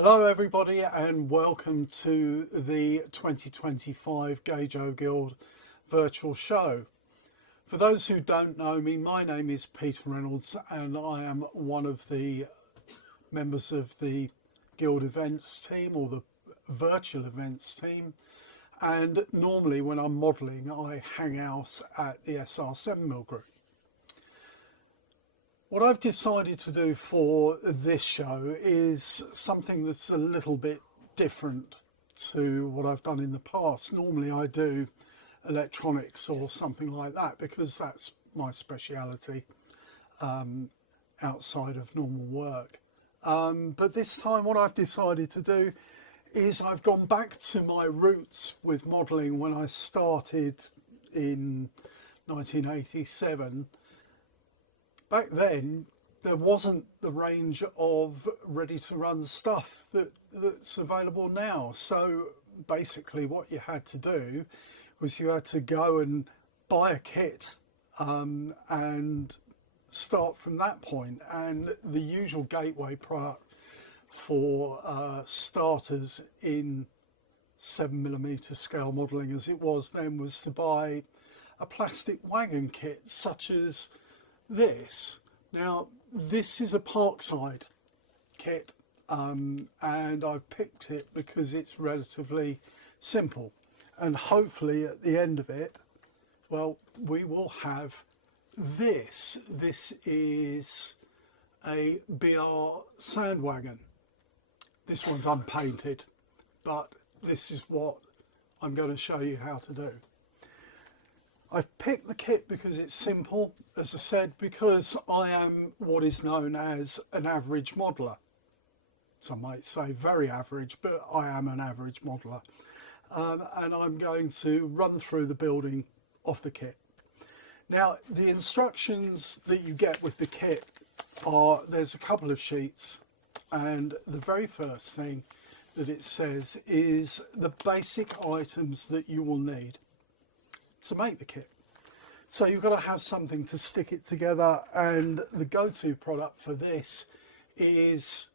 Hello everybody and welcome to the 2025 Gajo Guild virtual show. For those who don't know me, my name is Peter Reynolds and I am one of the members of the Guild events team, or the virtual events team, and normally when I'm modelling I hang out at the SR7 Mill Group. What I've decided to do for this show is something that's a little bit different to what I've done in the past. Normally I do electronics or something like that because that's my speciality outside of normal work. But this time what I've decided to do is I've gone back to my roots with modelling when I started in 1987. Back then, there wasn't the range of ready-to-run stuff that's available now. So basically what you had to do was you had to go and buy a kit and start from that point. And the usual gateway product for starters in 7mm scale modelling, as it was then, was to buy a plastic wagon kit such as this. Now this is a Parkside kit and I've picked it because it's relatively simple, and hopefully at the end of it, well, we will have this. This is a BR Sand Wagon. This one's unpainted, but this is what I'm going to show you how to do. I've picked the kit because it's simple, as I said, because I am what is known as an average modeller. Some might say very average, but I am an average modeller. And I'm going to run through the building of the kit. Now, the instructions that you get with the kit are, there's a couple of sheets, and the very first thing that it says is the basic items that you will need to make the kit. So you've got to have something to stick it together, and the go-to product for this is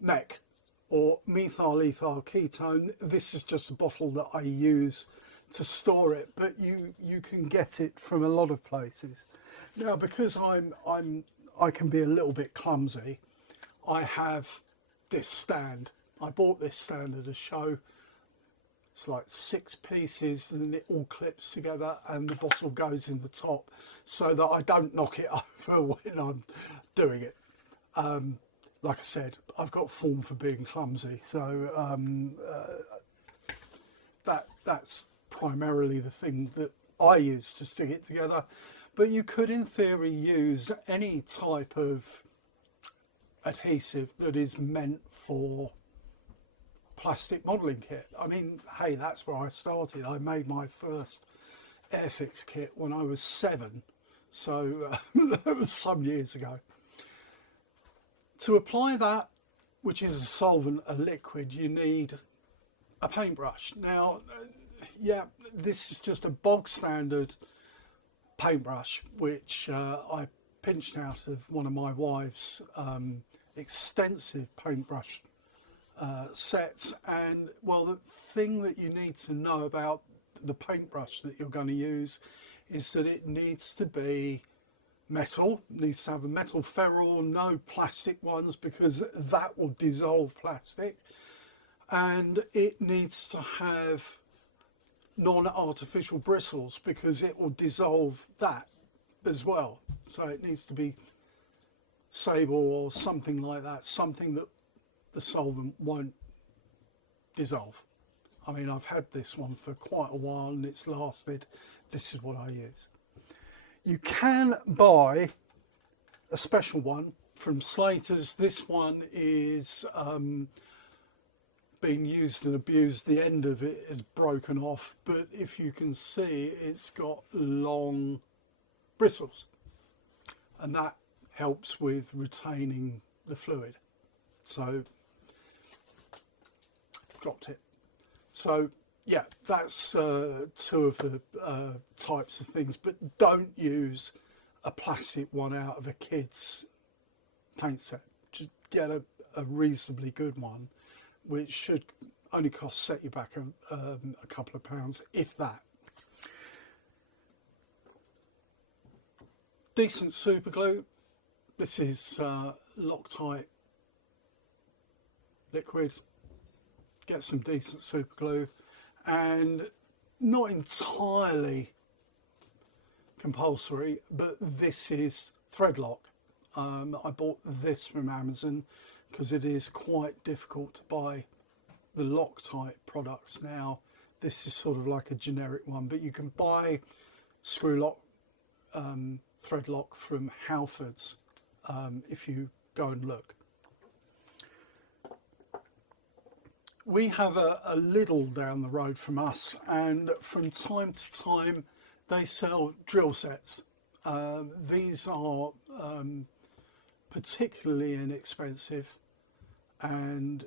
MEK, or methyl ethyl ketone. This is just a bottle that I use to store it, but you can get it from a lot of places. Now, because I can be a little bit clumsy, I have this stand. I bought this stand at a show. It's like 6 pieces and it all clips together, and the bottle goes in the top so that I don't knock it over when I'm doing it. Like I said, I've got form for being clumsy, so that's primarily the thing that I use to stick it together. But you could in theory use any type of adhesive that is meant for plastic modelling kit. I mean, hey, that's where I started. I made my first Airfix kit when I was 7, so that was some years ago. To apply that, which is a solvent, a liquid, you need a paintbrush. Now, yeah, this is just a bog standard paintbrush, which I pinched out of one of my wife's extensive paintbrush sets. And well, the thing that you need to know about the paintbrush that you're going to use is that it needs to be metal, needs to have a metal ferrule, no plastic ones, because that will dissolve plastic, and it needs to have non-artificial bristles because it will dissolve that as well. So it needs to be sable or something like that, something that the solvent won't dissolve. I mean, I've had this one for quite a while and it's lasted. This is what I use. You can buy a special one from Slater's. This one is being used and abused. The end of it is broken off, but if you can see, it's got long bristles, and that helps with retaining the fluid. So dropped it. So yeah, that's 2 of the types of things, but don't use a plastic one out of a kid's paint set. Just get a reasonably good one which should only set you back a couple of pounds, if that. Decent super glue. This is Loctite liquid. Get some decent super glue, and not entirely compulsory, but this is thread lock. I bought this from Amazon because it is quite difficult to buy the Loctite products now. This is sort of like a generic one, but you can buy screw lock, thread lock from Halfords if you go and look. We have a Lidl down the road from us, and from time to time they sell drill sets. These are particularly inexpensive, and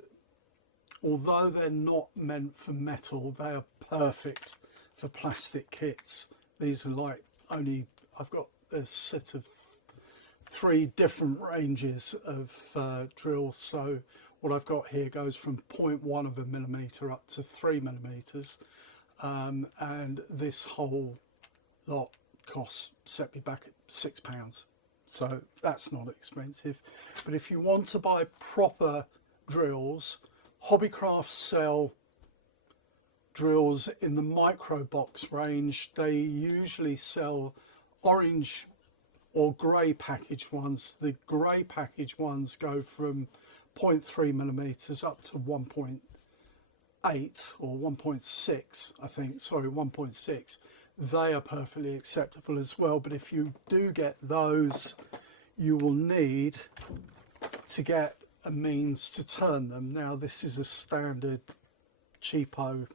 although they're not meant for metal, they are perfect for plastic kits. These are like I've got a set of 3 different ranges of drills, so what I've got here goes from 0.1 of a millimetre up to 3 millimetres, and this whole lot set me back at £6, so that's not expensive. But if you want to buy proper drills, Hobbycraft sell drills in the micro box range. They usually sell orange or grey package ones. The grey package ones go from 0.3 millimetres up to 1.8 or 1.6, I think, sorry, 1.6. They are perfectly acceptable as well, but if you do get those, you will need to get a means to turn them. Now, this is a standard cheapo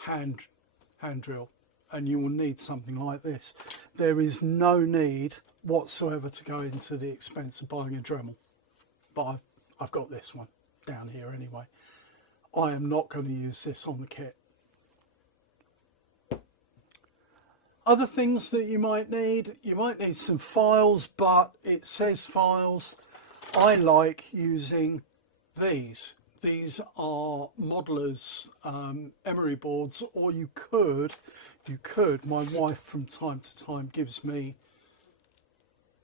hand drill, and you will need something like this. There is no need whatsoever to go into the expense of buying a Dremel, but I've got this one down here anyway. I am not going to use this on the kit. Other things that you might need some files, but it says files. I like using these. These are modelers' emery boards, or you could, my wife from time to time gives me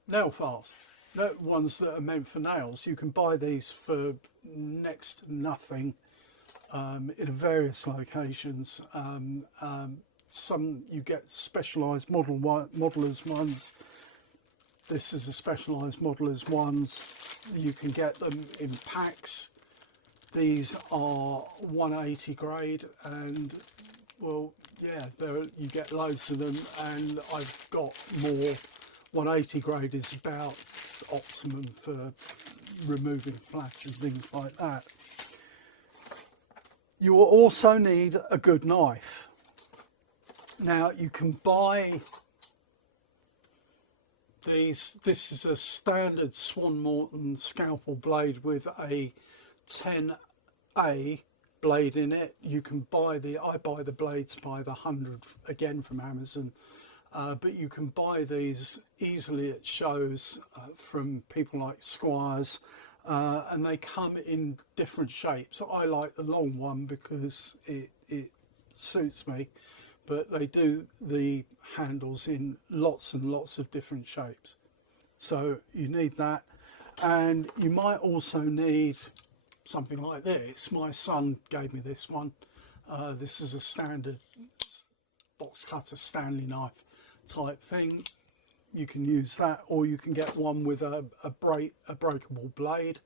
nail files, ones that are meant for nails. You can buy these for next to nothing in various locations. Some you get specialised modelers ones. This is a specialised modelers ones. You can get them in packs. These are 180 grade, and well, yeah, you get loads of them, and I've got more. 180 grade is about optimum for removing flash and things like that. You will also need a good knife. Now, you can buy these. This is a standard Swan Morton scalpel blade with a 10A blade in it. You can buy I buy the blades by the 100 again from Amazon, but you can buy these easily at shows from people like Squires, and they come in different shapes. I like the long one because it suits me, but they do the handles in lots and lots of different shapes. So you need that, and you might also need something like this. My son gave me this one. This is a standard box cutter Stanley knife type thing. You can use that, or you can get one with a breakable blade,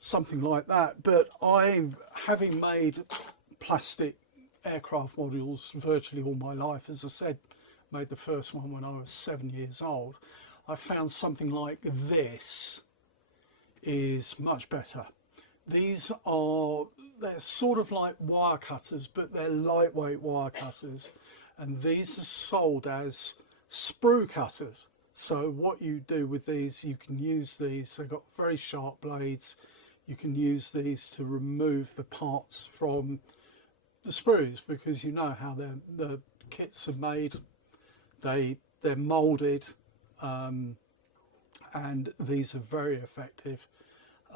something like that. But having made plastic aircraft models virtually all my life, as I said, made the first one when I was 7 years old, I found something like this is much better. They're sort of like wire cutters, but they're lightweight wire cutters, and these are sold as sprue cutters. So what you do with these, you can use these, they've got very sharp blades. You can use these to remove the parts from the sprues, because you know how the kits are made. They're molded, and these are very effective.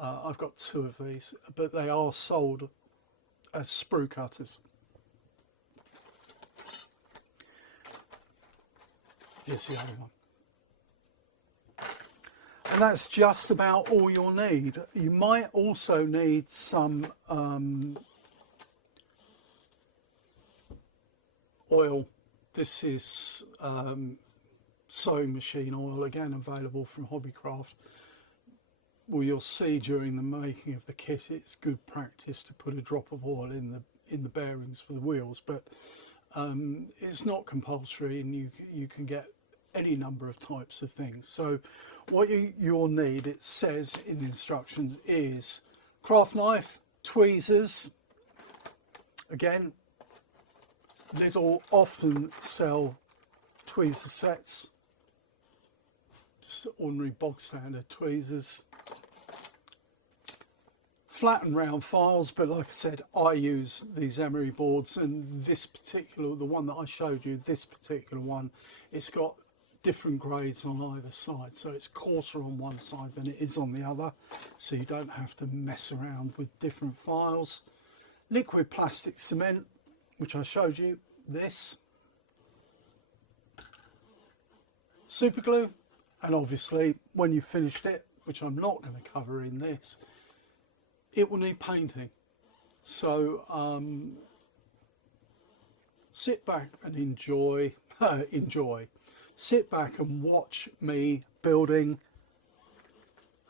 I've got 2 of these, but they are sold as sprue cutters. Here's the other one. And that's just about all you'll need. You might also need some oil. This is sewing machine oil, again available from Hobbycraft. Well, you'll see during the making of the kit, it's good practice to put a drop of oil in the bearings for the wheels, but it's not compulsory, and you can get any number of types of things. So what you'll need, it says in the instructions, is craft knife, tweezers. Again, Lidl often sell tweezer sets, just ordinary bog standard tweezers. Flat and round files, but like I said, I use these emery boards, and this particular, the one that I showed you, this particular one, it's got different grades on either side, so it's coarser on one side than it is on the other, so you don't have to mess around with different files. Liquid plastic cement, which I showed you, this. Super glue, and obviously when you've finished it, which I'm not going to cover in this, it will need painting. So sit back and enjoy. Sit back and watch me building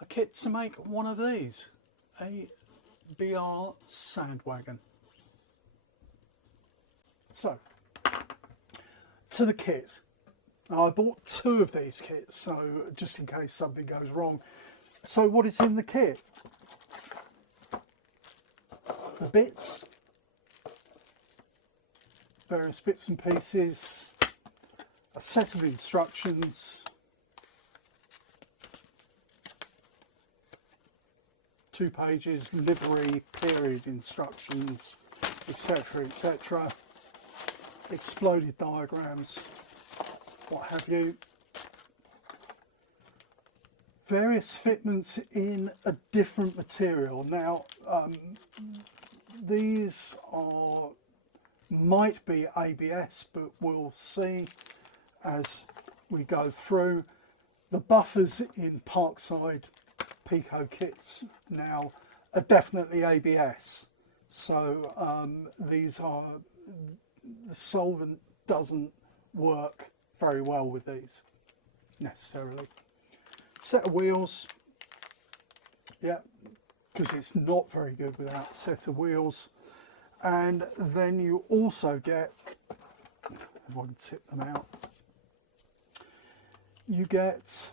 a kit to make one of these, a BR Sand Wagon. So, to the kit. Now, I bought 2 of these kits, so just in case something goes wrong. So what is in the kit? The bits, various bits and pieces, a set of instructions, 2 pages, livery, period instructions, etc, etc, exploded diagrams, what have you, various fitments in a different material. Now these might be ABS, but we'll see as we go through. The buffers in Parkside Pico kits now are definitely ABS, so these are, the solvent doesn't work very well with these necessarily. Set of wheels, yeah, because it's not very good without a set of wheels. And then you also get, if I can tip them out, you get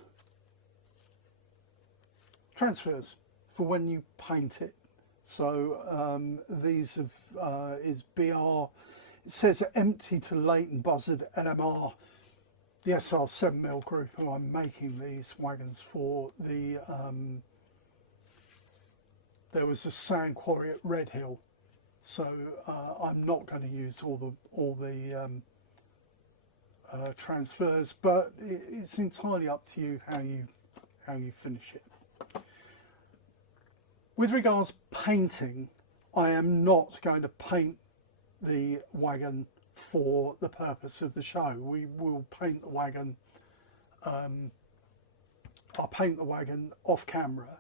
transfers for when you paint it. So these is BR, it says empty to Leighton Buzzard LMR, the SR 7mm group, who I'm making these wagons for. There was a sand quarry at Red Hill, so I'm not going to use all the transfers, but it's entirely up to you how you finish it. With regards painting, I am not going to paint the wagon for the purpose of the show. We will paint the wagon, I'll paint the wagon off camera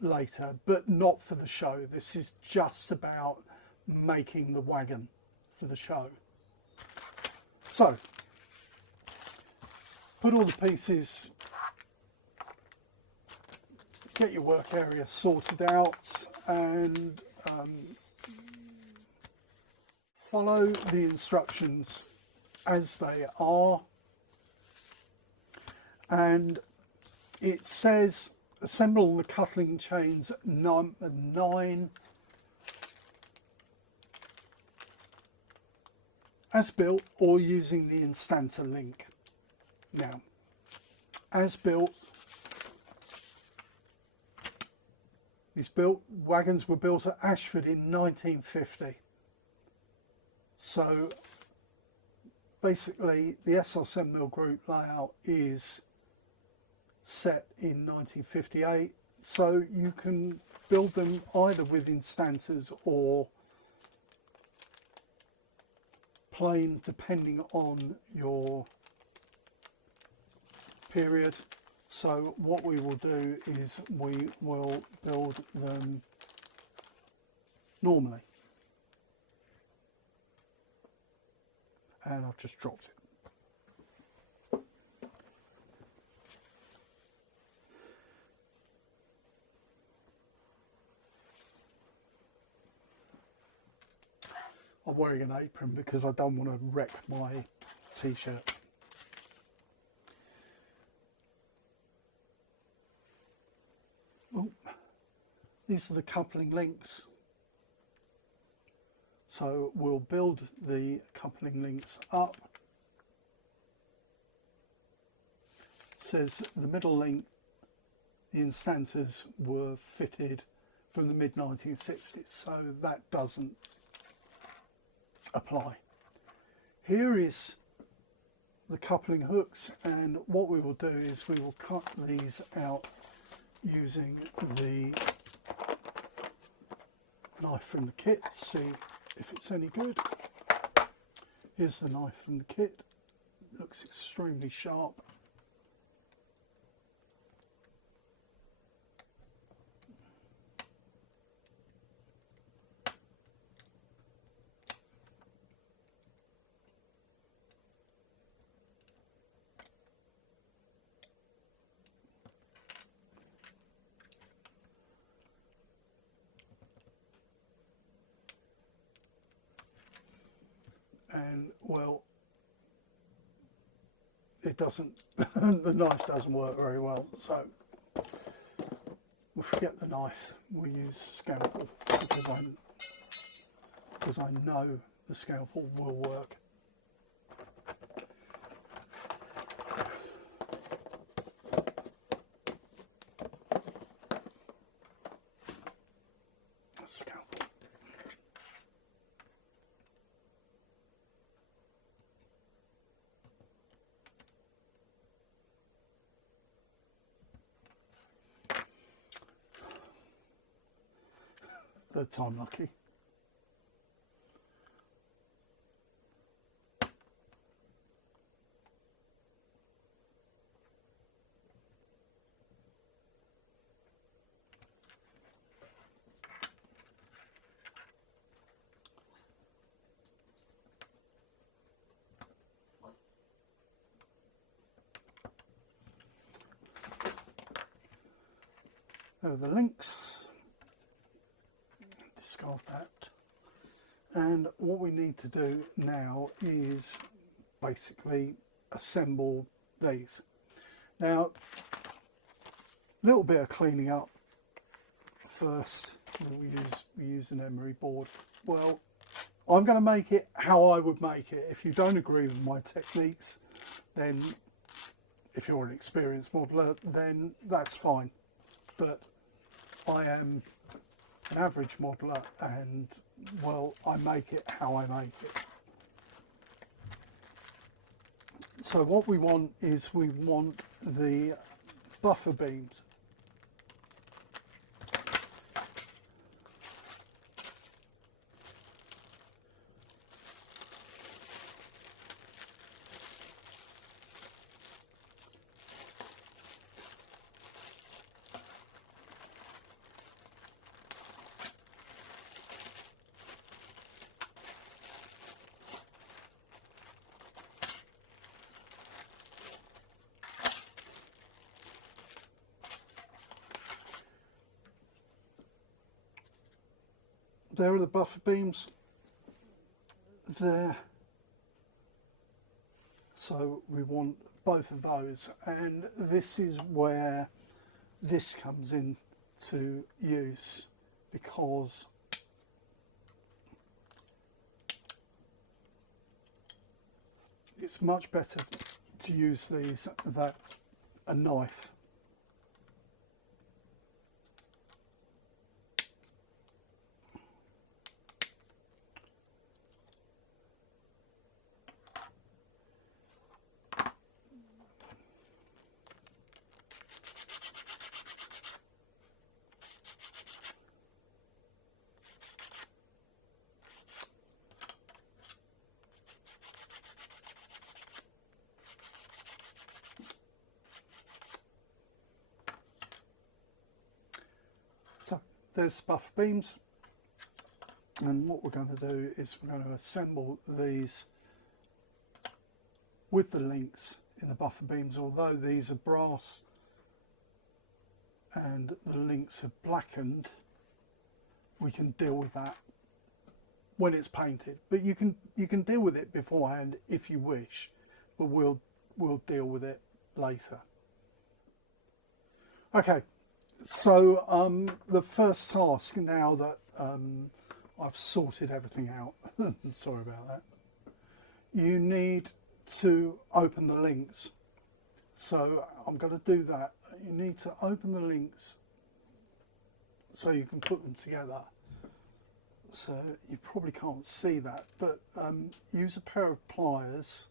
later, but not for the show. This is just about making the wagon for the show. So, put all the pieces, get your work area sorted out, and follow the instructions as they are. And it says assemble the coupling chains number 9 as built or using the Instanta link. Now, as built is built, wagons were built at Ashford in 1950. So basically the SR 7mm group layout is set in 1958. So you can build them either with instances or plain, depending on your period. So what we will do is we will build them normally. And I've just dropped it. I'm wearing an apron because I don't want to wreck my t-shirt. Oh, these are the coupling links. So we'll build the coupling links up. It says the middle link, the instances were fitted from the mid-1960s, so that doesn't apply. Here is the coupling hooks, and what we will do is we will cut these out using the knife from the kit, see if it's any good. Here's the knife from the kit, looks extremely sharp. And well, it doesn't, the knife doesn't work very well, so we'll forget the knife, we'll use scalpel because I know the scalpel will work. Scalpel. Third time lucky. There are the links. Discard that. And what we need to do now is basically assemble these. Now, a little bit of cleaning up first. We use an emery board. Well, I'm going to make it how I would make it. If you don't agree with my techniques, then if you're an experienced modeler, then that's fine. But I am an average modeler, and well, I make it how I make it. So what we want is we want the buffer beams. There are the buffer beams there. So we want both of those, and this is where this comes into use, because it's much better to use these than a knife. there's buffer beams, and what we're going to do is we're going to assemble these with the links in the buffer beams. Although these are brass and the links are blackened, we can deal with that when it's painted, but you can deal with it beforehand if you wish, but we'll deal with it later. Okay, so the first task, now that I've sorted everything out, sorry about that, you need to open the links. So I'm going to do that. You need to open the links so you can put them together. So you probably can't see that, but use a pair of pliers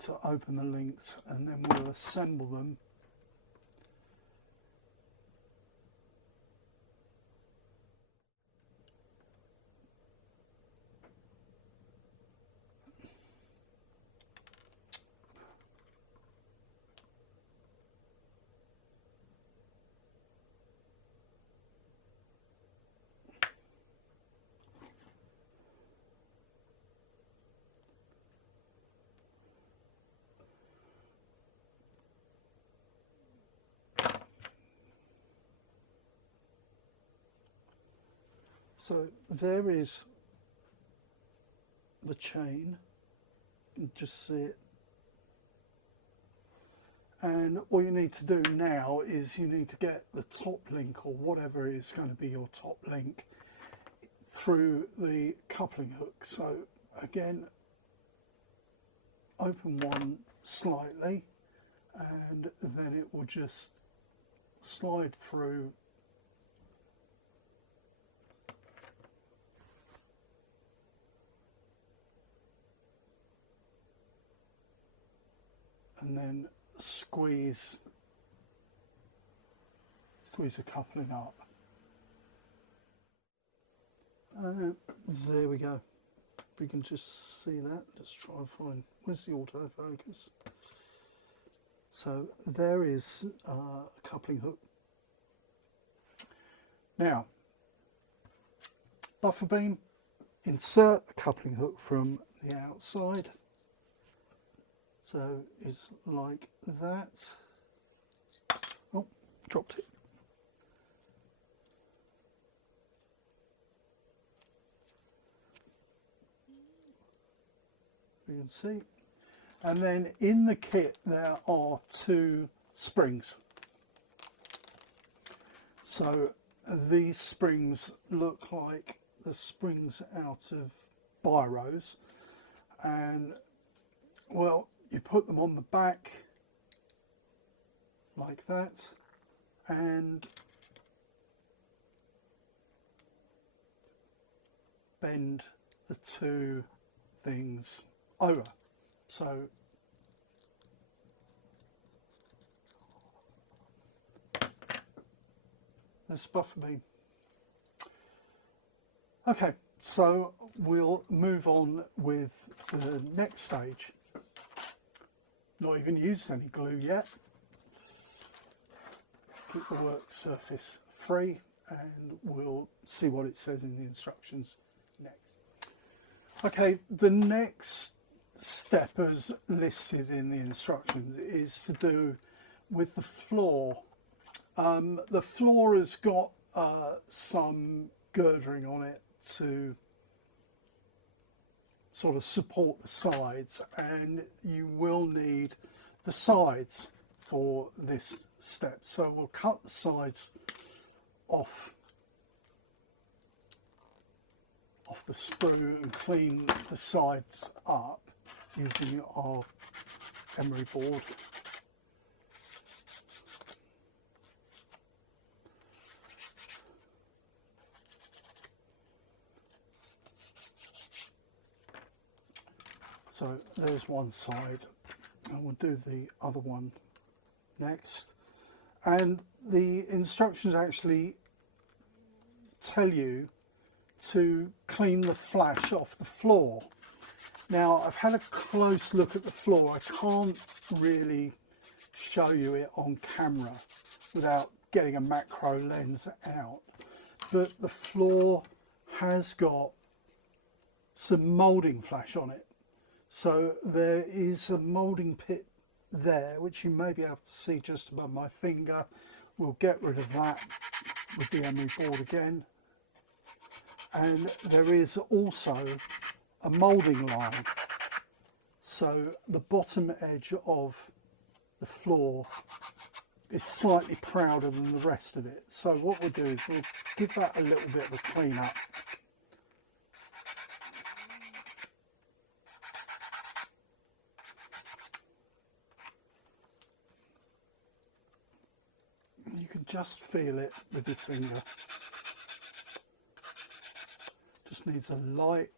to open the links, and then we'll assemble them. So there is the chain, you can just see it. And all you need to do now is you need to get the top link, or whatever is going to be your top link, through the coupling hook. So again, open one slightly, and then it will just slide through. And then squeeze the coupling up. There we go. We can just see that. Let's try and find, where's the autofocus? So there is a coupling hook. Now, buffer beam, insert the coupling hook from the outside. So it's like that. Oh, dropped it. You can see. And then in the kit there are 2 springs. So these springs look like the springs out of biros, and well, you put them on the back like that, and bend the 2 things over. So this buffer beam. Okay, so we'll move on with the next stage. Not even used any glue yet. Keep the work surface free, and we'll see what it says in the instructions next. Okay, the next step as listed in the instructions is to do with the floor. The floor has got some girdering on it to sort of support the sides, and you will need the sides for this step. So we'll cut the sides off the sprue and clean the sides up using our emery board. So there's one side, and we'll do the other one next. And the instructions actually tell you to clean the flash off the floor. Now, I've had a close look at the floor. I can't really show you it on camera without getting a macro lens out, but the floor has got some moulding flash on it. So there is a moulding pit there, which you may be able to see just above my finger. We'll get rid of that with the emery board again. And there is also a moulding line. So the bottom edge of the floor is slightly prouder than the rest of it. So what we'll do is we'll give that a little bit of a clean up. You can just feel it with your finger. Just needs a light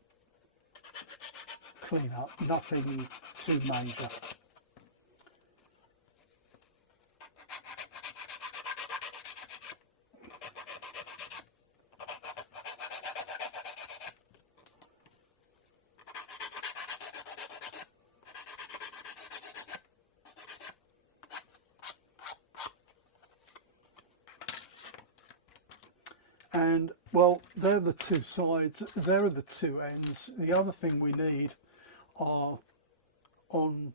clean up, nothing too major. And well, they're the two sides, there are the two ends. The other thing we need are on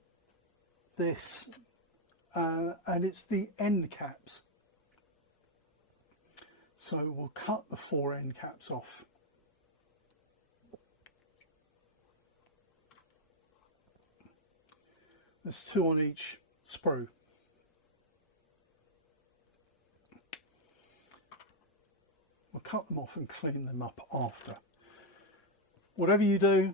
this, and it's the end caps. So we'll cut the 4 end caps off. There's 2 on each sprue. We'll cut them off and clean them up after. Whatever you do,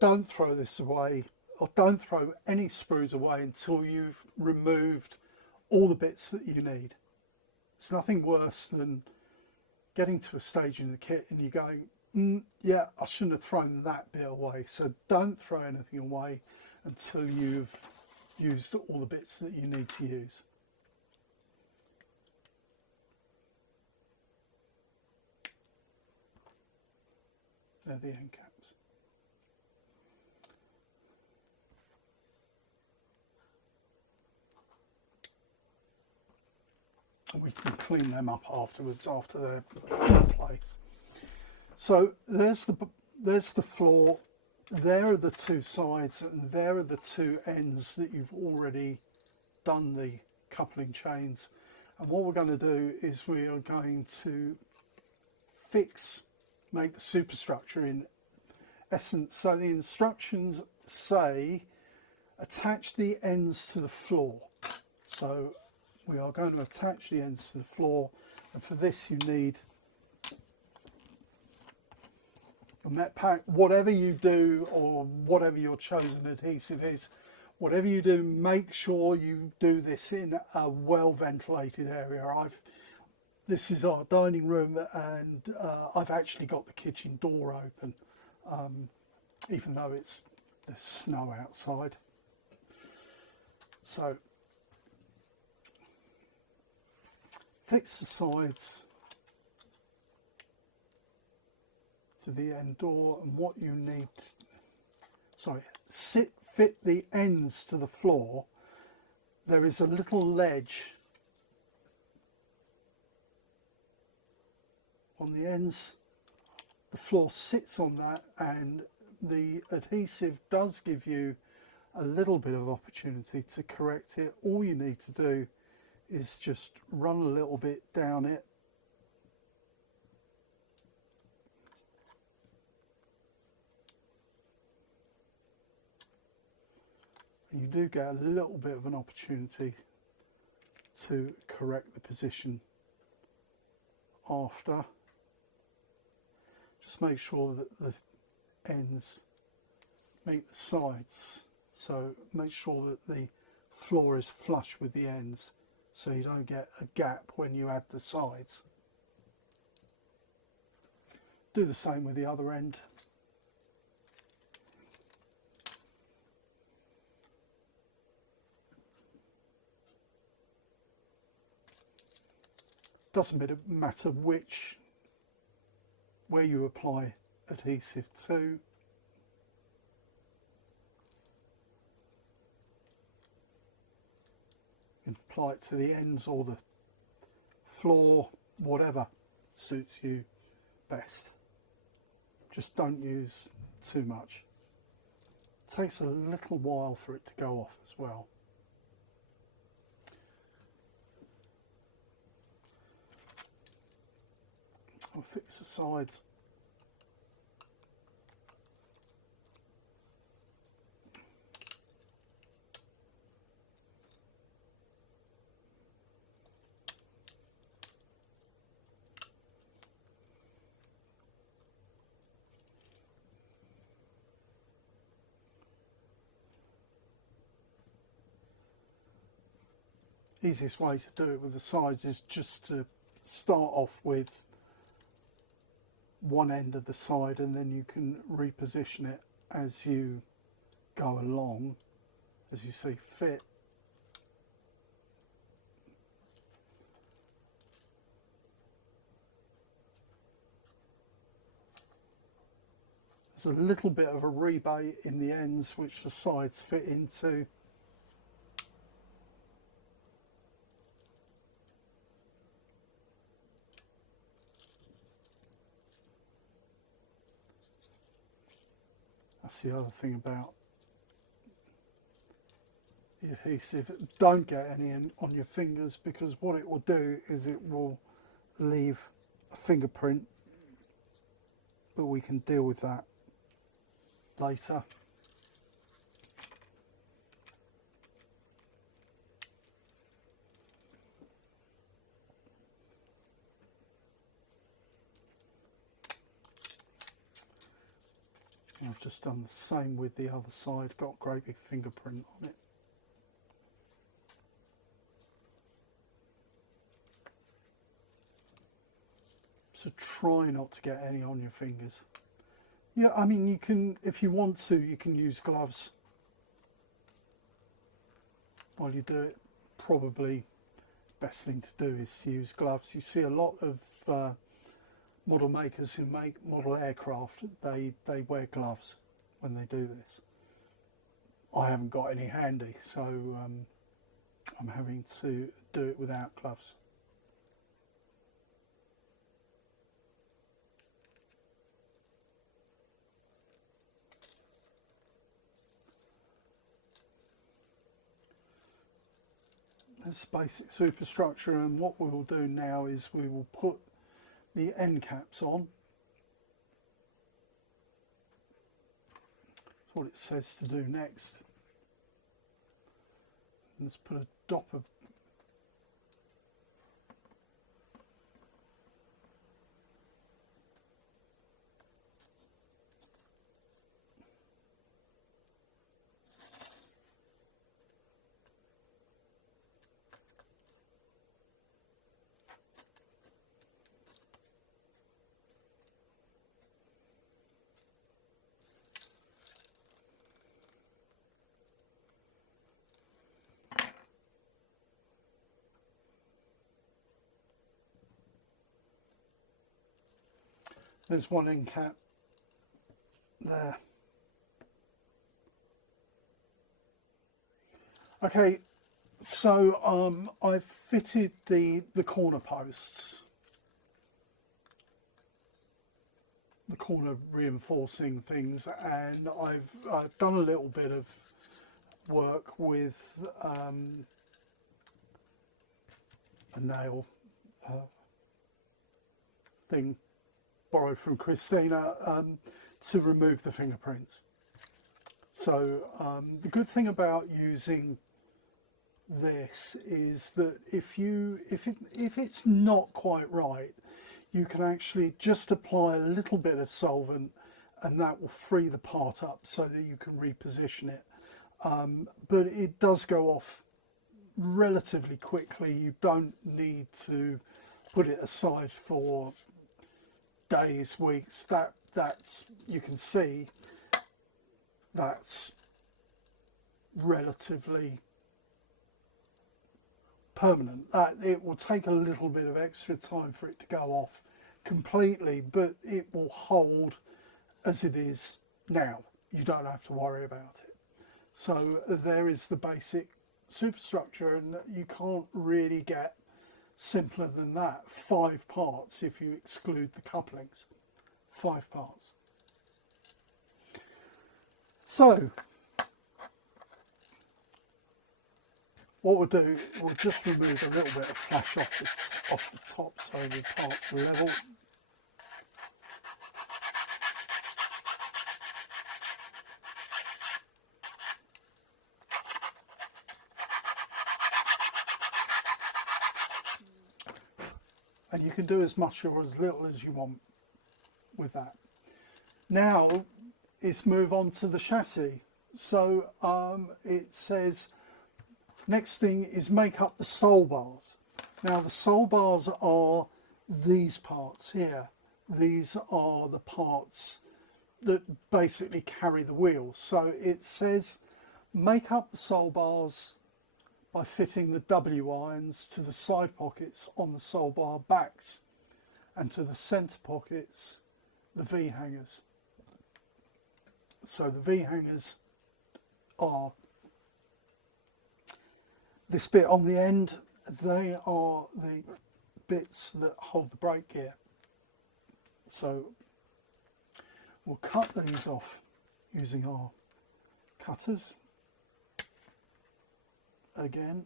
don't throw this away, or don't throw any sprues away until you've removed all the bits that you need. It's nothing worse than getting to a stage in the kit and you're going, yeah, I shouldn't have thrown that bit away. So don't throw anything away until you've used all the bits that you need to use. They're the end caps. And we can clean them up afterwards after they're in place. So there's the floor. There are the 2 sides, and there are the 2 ends that you've already done the coupling chains. And what we're going to do is we are going to make the superstructure in essence. So the instructions say attach the ends to the floor. So we are going to attach the ends to the floor, and for this you need a Met Pack. Whatever you do, or whatever your chosen adhesive is, whatever you do, make sure you do this in a well ventilated area. This is our dining room, and I've actually got the kitchen door open, even though there's snow outside. So fix the sides to the end door, and what you need, fit the ends to the floor. There is a little ledge on the ends. The floor sits on that, and the adhesive does give you a little bit of opportunity to correct it. All you need to do is just run a little bit down it, and you do get a little bit of an opportunity to correct the position after. Just make sure that the ends meet the sides, so make sure that the floor is flush with the ends so you don't get a gap when you add the sides. Do the same with the other end. Doesn't matter where you apply adhesive to. You can apply it to the ends or the floor, whatever suits you best. Just don't use too much. It takes a little while for it to go off as well. I'll fix the sides. Easiest way to do it with the sides is just to start off with one end of the side, and then you can reposition it as you go along, as you see fit. There's a little bit of a rebate in the ends which the sides fit into. That's the other thing about the adhesive. Don't get any on your fingers, because what it will do is it will leave a fingerprint, but we can deal with that later. I've just done the same with the other side, got a great big fingerprint on it. So try not to get any on your fingers. Yeah, I mean, you can, if you want to, you can use gloves while you do it. Probably best thing to do is to use gloves. You see a lot of model makers who make model aircraft, they wear gloves when they do this. I haven't got any handy, so I'm having to do it without gloves. This basic superstructure, and what we will do now is we will put the end caps on. That's what it says to do next. Let's put a dot of there's one end cap there. Okay, so I've fitted the corner posts, the corner reinforcing things, and I've done a little bit of work with a nail thing borrowed from Christina to remove the fingerprints. So the good thing about using this is that if it's not quite right, you can actually just apply a little bit of solvent, and that will free the part up so that you can reposition it. But it does go off relatively quickly. You don't need to put it aside for days, weeks. That's you can see that's relatively permanent. It will take a little bit of extra time for it to go off completely, but it will hold as it is now. You don't have to worry about it. So there is the basic superstructure, and you can't really get simpler than that. 5 parts if you exclude the couplings. 5 parts. So what we'll do, we'll just remove a little bit of flash off the top so the parts are level. And you can do as much or as little as you want with that. Now it's move on to the chassis. So it says next thing is make up the sole bars. Now the sole bars are these parts here. These are the parts that basically carry the wheels. So it says make up the sole bars by fitting the W irons to the side pockets on the sole bar backs and to the centre pockets the V hangers. So the V hangers are this bit on the end. They are the bits that hold the brake gear. So we'll cut these off using our cutters again.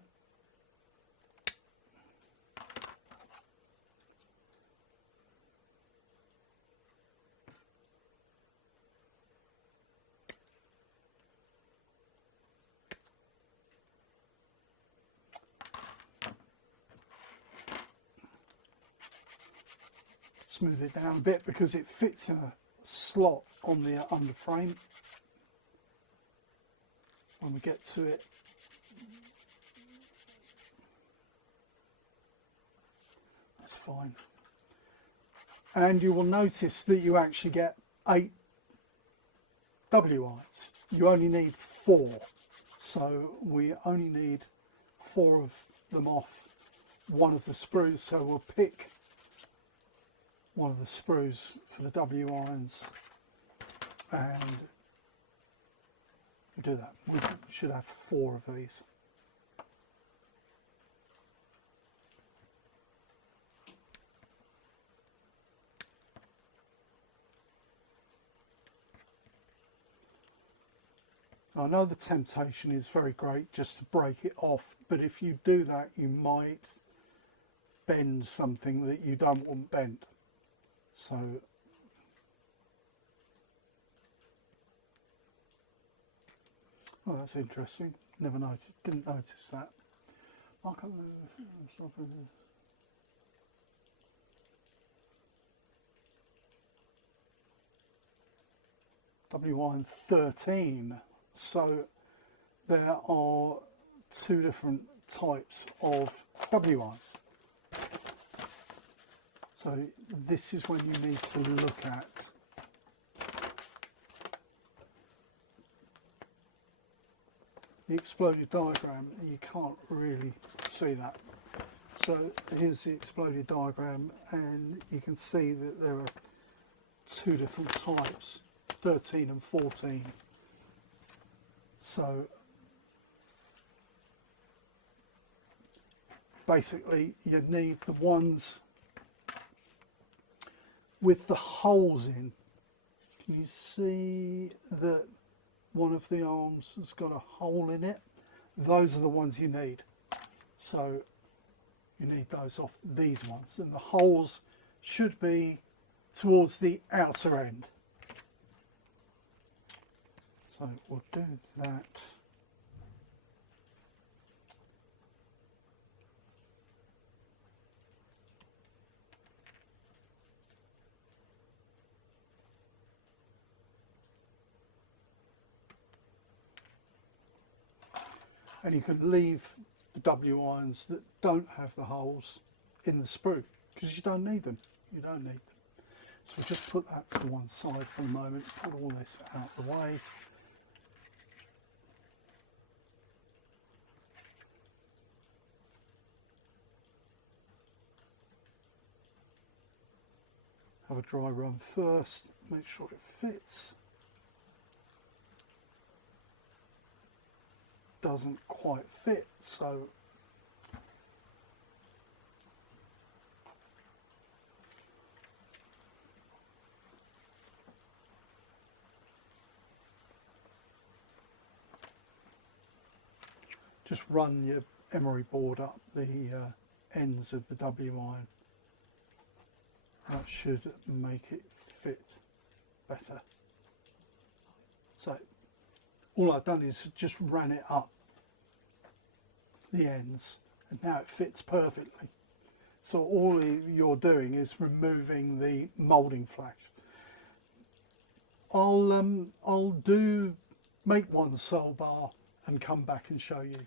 Smooth it down a bit because it fits in a slot on the underframe. When we get to it, that's fine. And you will notice that you actually get 8 W irons. You only need 4, so we only need 4 of them off one of the screws. So we'll pick one of the screws for the W irons and do that. We should have 4 of these. I know the temptation is very great just to break it off, but if you do that you might bend something that you don't want bent. So oh, that's interesting. Never noticed, didn't notice that. W1 13. So there are 2 different types of W irons. So this is when you need to look at the exploded diagram. You can't really see that. So here's the exploded diagram, and you can see that there are 2 different types, 13 and 14. So basically you need the ones with the holes in. Can you see that one of the arms has got a hole in it? Those are the ones you need. So you need those off these ones, and the holes should be towards the outer end. So we'll do that. And you can leave the W irons that don't have the holes in the sprue because you don't need them. You don't need them. So we'll just put that to one side for a moment, put all this out of the way. Have a dry run first, make sure it fits. doesn't quite fit, so just run your emery board up the ends of the W iron. That should make it fit better. So all I've done is just ran it up the ends, and now it fits perfectly. So all you're doing is removing the moulding flash. I'll make one sole bar and come back and show you.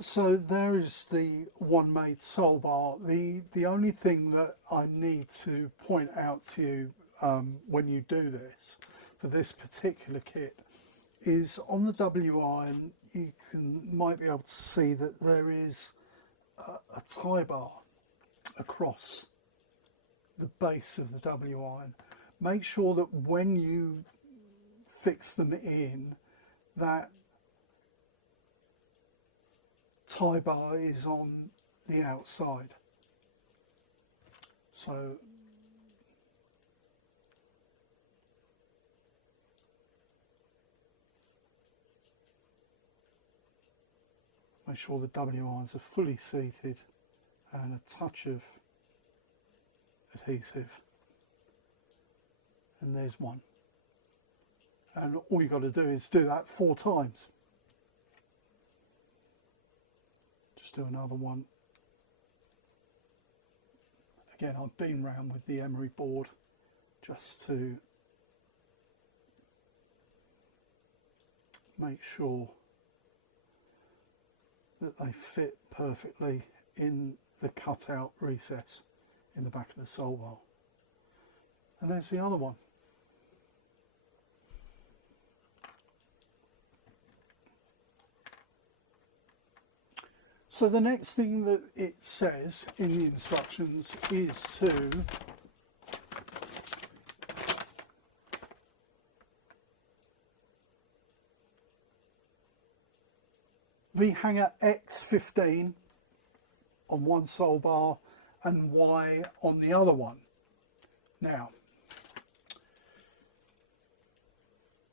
So there is the one made sole bar. The only thing that I need to point out to you when you do this, for this particular kit, is on the W iron you might be able to see that there is a tie bar across the base of the W iron. Make sure that when you fix them in, that tie bar is on the outside. So make sure the W irons are fully seated and a touch of adhesive. And there's one. And all you've got to do is do that 4 times. Just do another one. Again, I've been round with the emery board just to make sure that they fit perfectly in the cutout recess in the back of the sole bar. And there's the other one. So the next thing that it says in the instructions is to V-hanger X15 on one sole bar and Y on the other one. Now,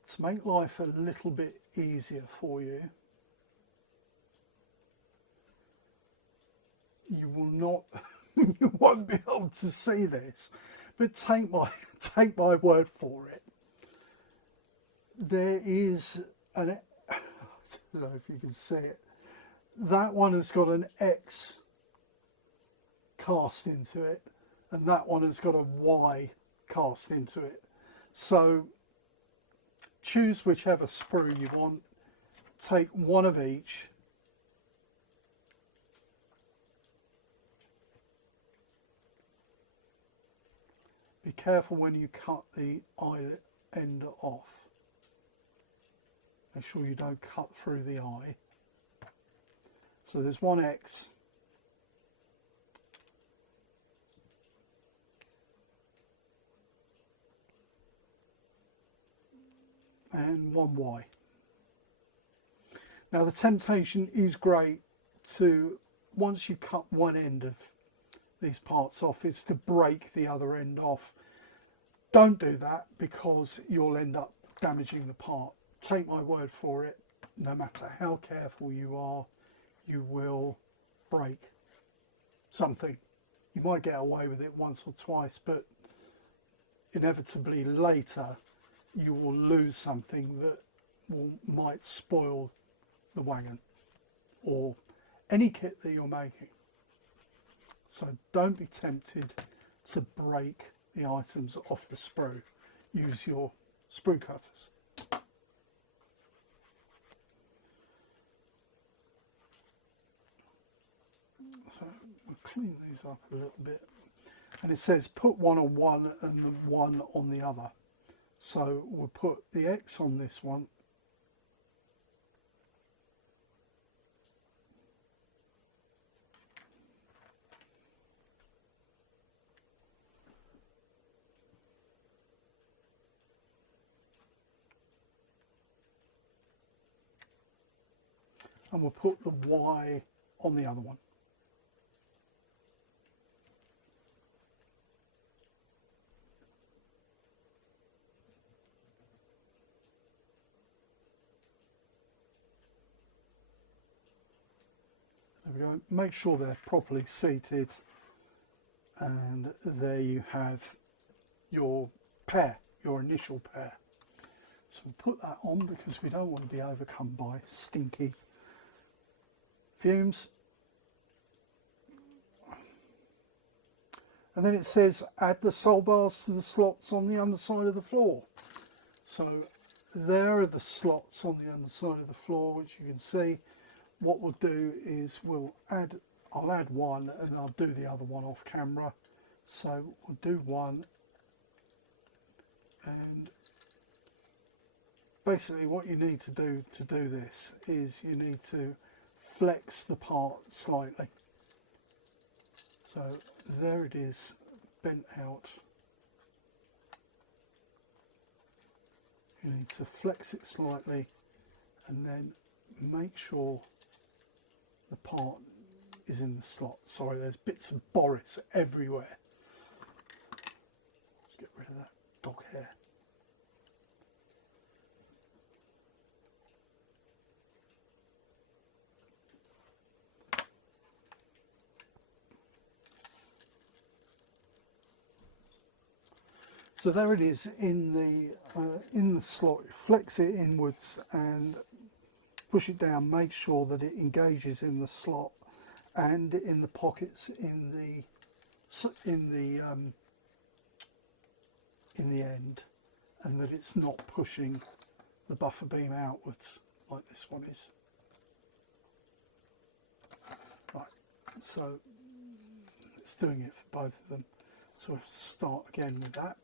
to make life a little bit easier for you, you will not, you won't be able to see this, but take my word for it. There is an, I don't know if you can see it, that one has got an X cast into it, and that one has got a Y cast into it. So choose whichever sprue you want, take one of each, be careful when you cut the eye end off. Make sure you don't cut through the eye. So there's one X. And one Y. Now the temptation is great to, once you cut one end of these parts off, is to break the other end off. Don't do that because you'll end up damaging the part. Take my word for it, no matter how careful you are, you will break something. You might get away with it once or twice, but inevitably later you will lose something that might spoil the wagon or any kit that you're making. So don't be tempted to break the items off the sprue. Use your sprue cutters. So we'll clean these up a little bit. And it says put one on one and the one on the other. So we'll put the X on this one. and we'll put the Y on the other one. There we go. Make sure they're properly seated, and there you have your pair, your initial pair. So we'll put that on because we don't want to be overcome by stinky fumes. And then it says add the sole bars to the slots on the underside of the floor. So there are the slots on the underside of the floor, which you can see. What we'll do is I'll add one and I'll do the other one off camera. So we'll do one, and basically what you need to do this is you need to flex the part slightly. So there it is, bent out. You need to flex it slightly and then make sure the part is in the slot. Sorry, there's bits of Boris everywhere. Let's get rid of that dog hair. So there it is in the slot. Flex it inwards and push it down. Make sure that it engages in the slot and in the pockets in the end, and that it's not pushing the buffer beam outwards like this one is. Right, so it's doing it for both of them. So we'll start again with that.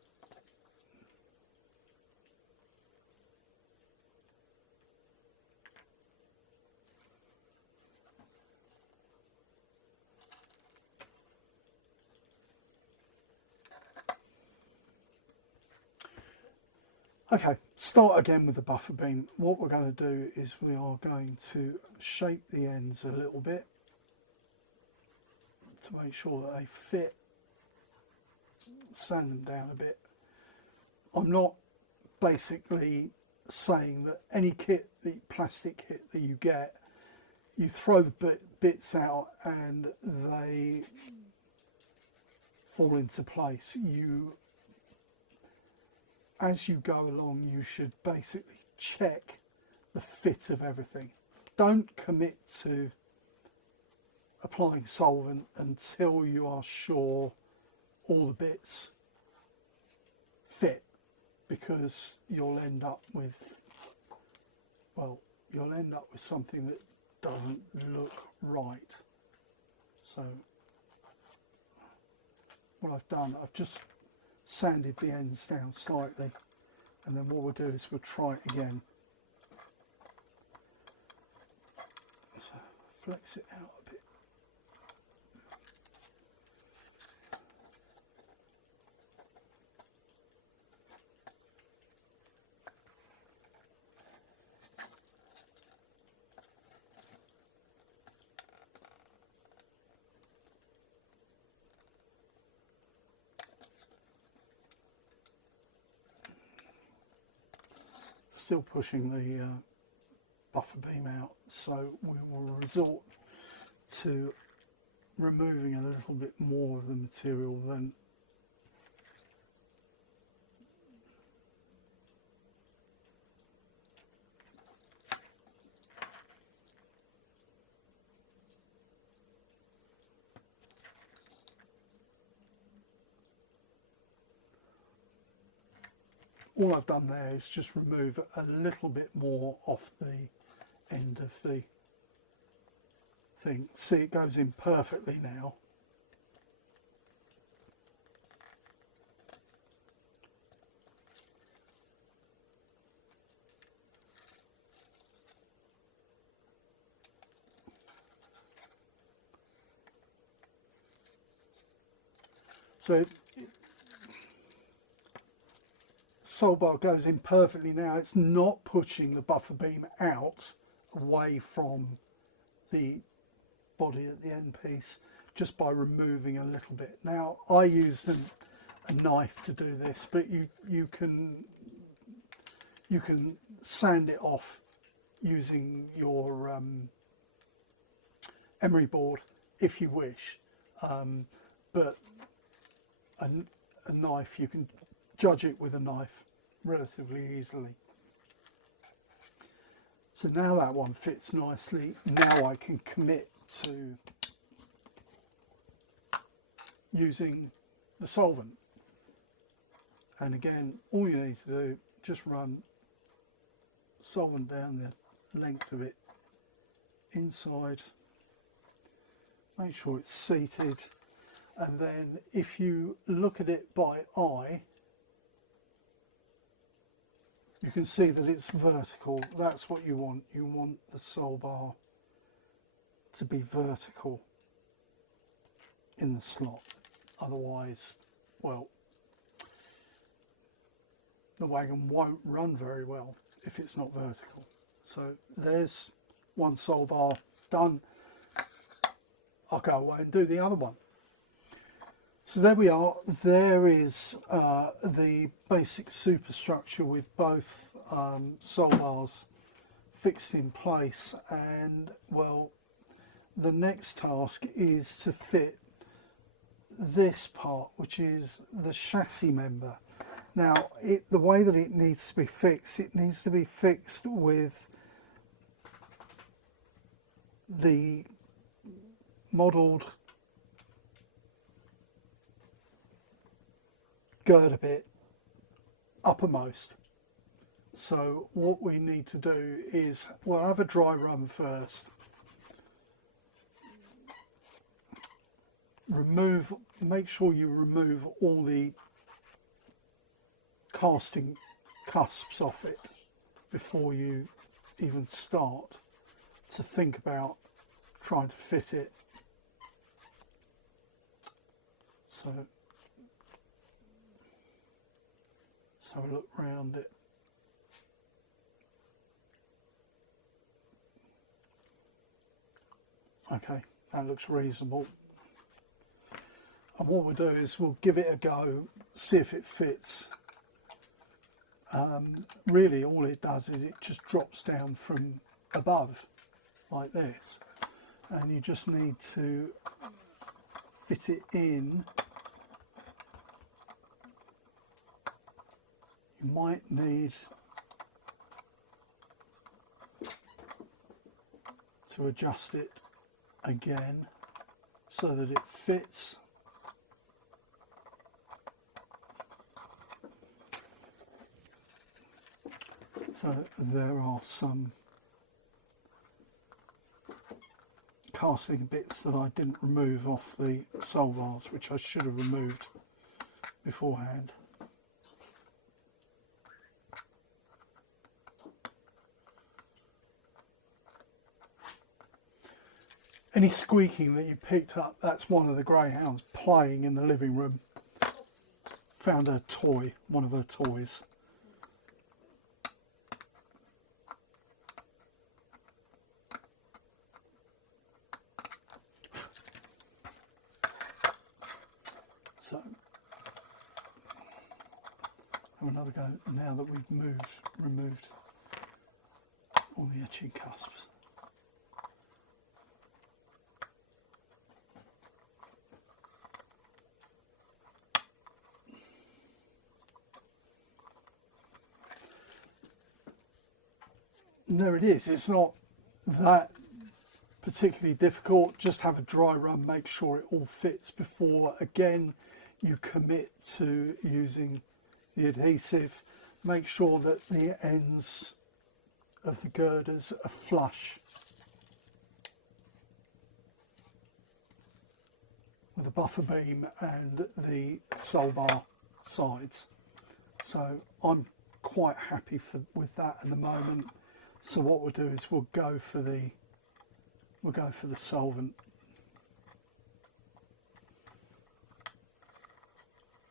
Okay, start again with the buffer beam. What we're going to do is we are going to shape the ends a little bit to make sure that they fit, sand them down a bit. I'm not basically saying that any kit, the plastic kit that you get, you throw the bits out and they fall into place. As you go along, you should basically check the fit of everything. Don't commit to applying solvent until you are sure all the bits fit, because you'll end up with something that doesn't look right. So what I've done, I've just sanded the ends down slightly, and then what we'll do is we'll try it again. So flex it out a bit. Still pushing the buffer beam out, so we will resort to removing a little bit more of the material than all I've done there is just remove a little bit more off the end of the thing. See, it goes in perfectly now. So sole bar goes in perfectly now. It's not pushing the buffer beam out away from the body at the end piece just by removing a little bit. Now I used a knife to do this, but you can sand it off using your emery board if you wish, but a knife, you can judge it with a knife relatively easily. So now that one fits nicely. Now I can commit to using the solvent. And again, all you need to do, just run solvent down the length of it inside, make sure it's seated, and then if you look at it by eye, you can see that it's vertical. That's what you want. You want the sole bar to be vertical in the slot. Otherwise, well, the wagon won't run very well if it's not vertical. So there's one sole bar done. I'll go away and do the other one. So there we are. There is the basic superstructure with both sole bars fixed in place, and well, the next task is to fit this part, which is the chassis member. Now, the way that it needs to be fixed with the modelled girder bit uppermost. So what we need to do is, we'll have a dry run first. Make sure you remove all the casting cusps off it before you even start to think about trying to fit it. So let's have a look round it. Okay, that looks reasonable. And what we'll do is we'll give it a go, see if it fits. Really all it does is it just drops down from above like this, and you just need to fit it in. You might need to adjust it again so that it fits. So there are some casting bits that I didn't remove off the sole bars, which I should have removed beforehand. Any squeaking that you picked up, that's one of the greyhounds playing in the living room. Found a toy, one of her toys. So, have another go now that we've removed all the etching cusps. And there it is. It's not that particularly difficult. Just have a dry run, make sure it all fits before again you commit to using the adhesive. Make sure that the ends of the girders are flush with the buffer beam and the sole bar sides. So I'm quite happy with that at the moment. So what we'll do is we'll go for the solvent.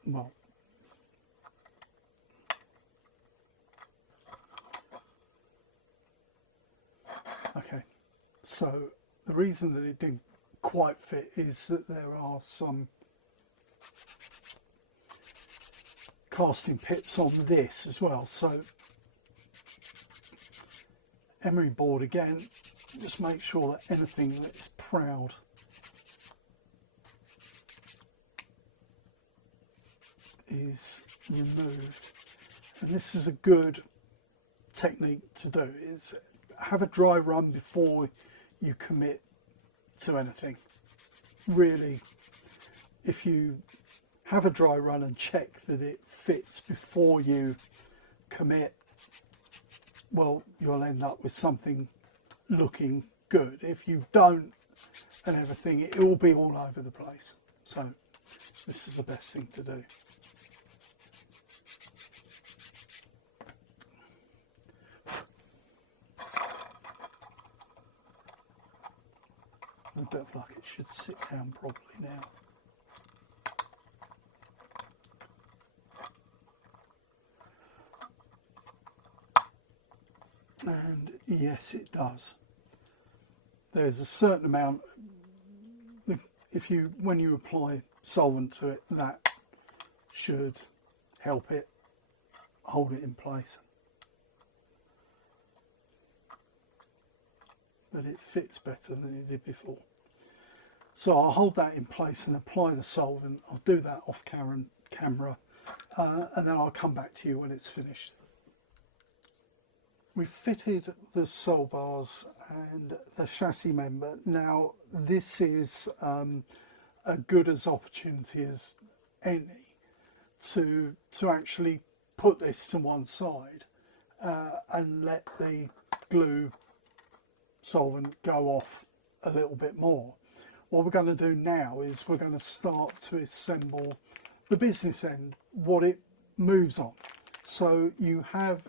Well, okay, so the reason that it didn't quite fit is that there are some casting pips on this as well. So emery board again, just make sure that anything that's proud is removed. And this is a good technique to do, is have a dry run before you commit to anything. Really, if you have a dry run and check that it fits before you commit, well, you'll end up with something looking good. If you don't and everything, it will be all over the place. So this is the best thing to do. A bit of luck, it should sit down properly now. And yes, it does. There's a certain amount, when you apply solvent to it, that should help it hold it in place. But it fits better than it did before. So I'll hold that in place and apply the solvent. I'll do that off camera, and then I'll come back to you when it's finished. We've fitted the sole bars and the chassis member. Now this is a good as opportunity as any to actually put this to one side and let the glue solvent go off a little bit more. What we're going to do now is we're going to start to assemble the business end, what it moves on. So you have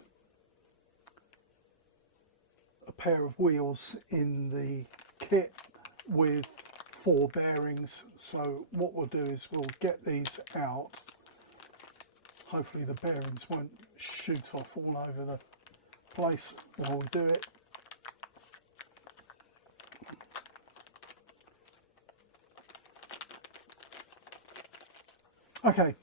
a pair of wheels in the kit with 4 bearings. So what we'll do is we'll get these out. Hopefully the bearings won't shoot off all over the place while we do it. Okay,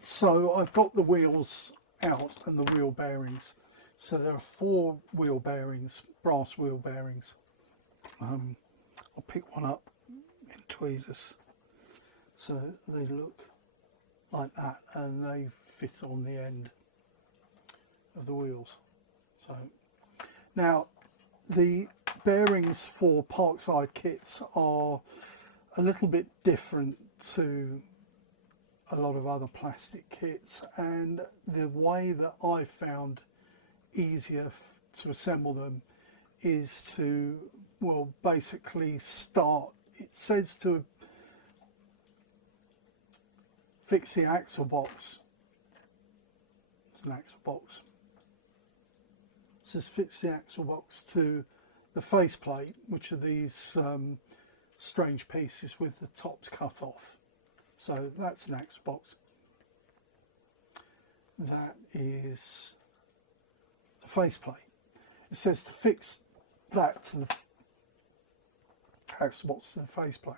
so I've got the wheels out and the wheel bearings. So there are 4 wheel bearings, brass wheel bearings. I'll pick one up in tweezers. So they look like that and they fit on the end of the wheels. So now the bearings for Parkside kits are a little bit different to a lot of other plastic kits, and the way that I found easier to assemble them is to, well, basically start, it says to fix the axle box. It's an axle box. It says fix the axle box to the faceplate, which are these strange pieces with the tops cut off. So that's an axle box. That is the faceplate. It says to fix that to the axle box to the faceplate.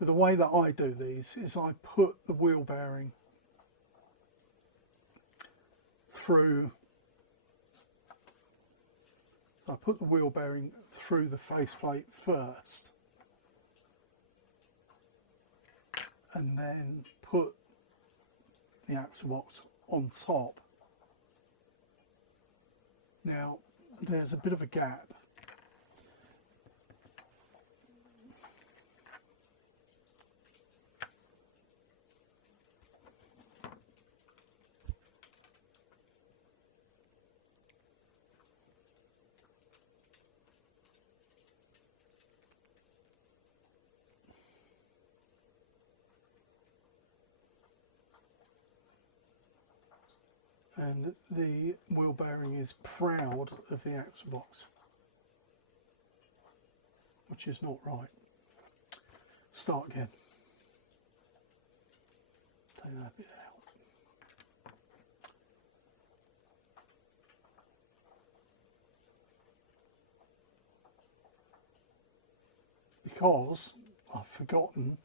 But the way that I do these is I put the wheel bearing through. I put the wheel bearing through the faceplate first, and then put the axle box on top. Now there's a bit of a gap. And the wheel bearing is proud of the axle box, which is not right. Start again. Take that bit out. because I've forgotten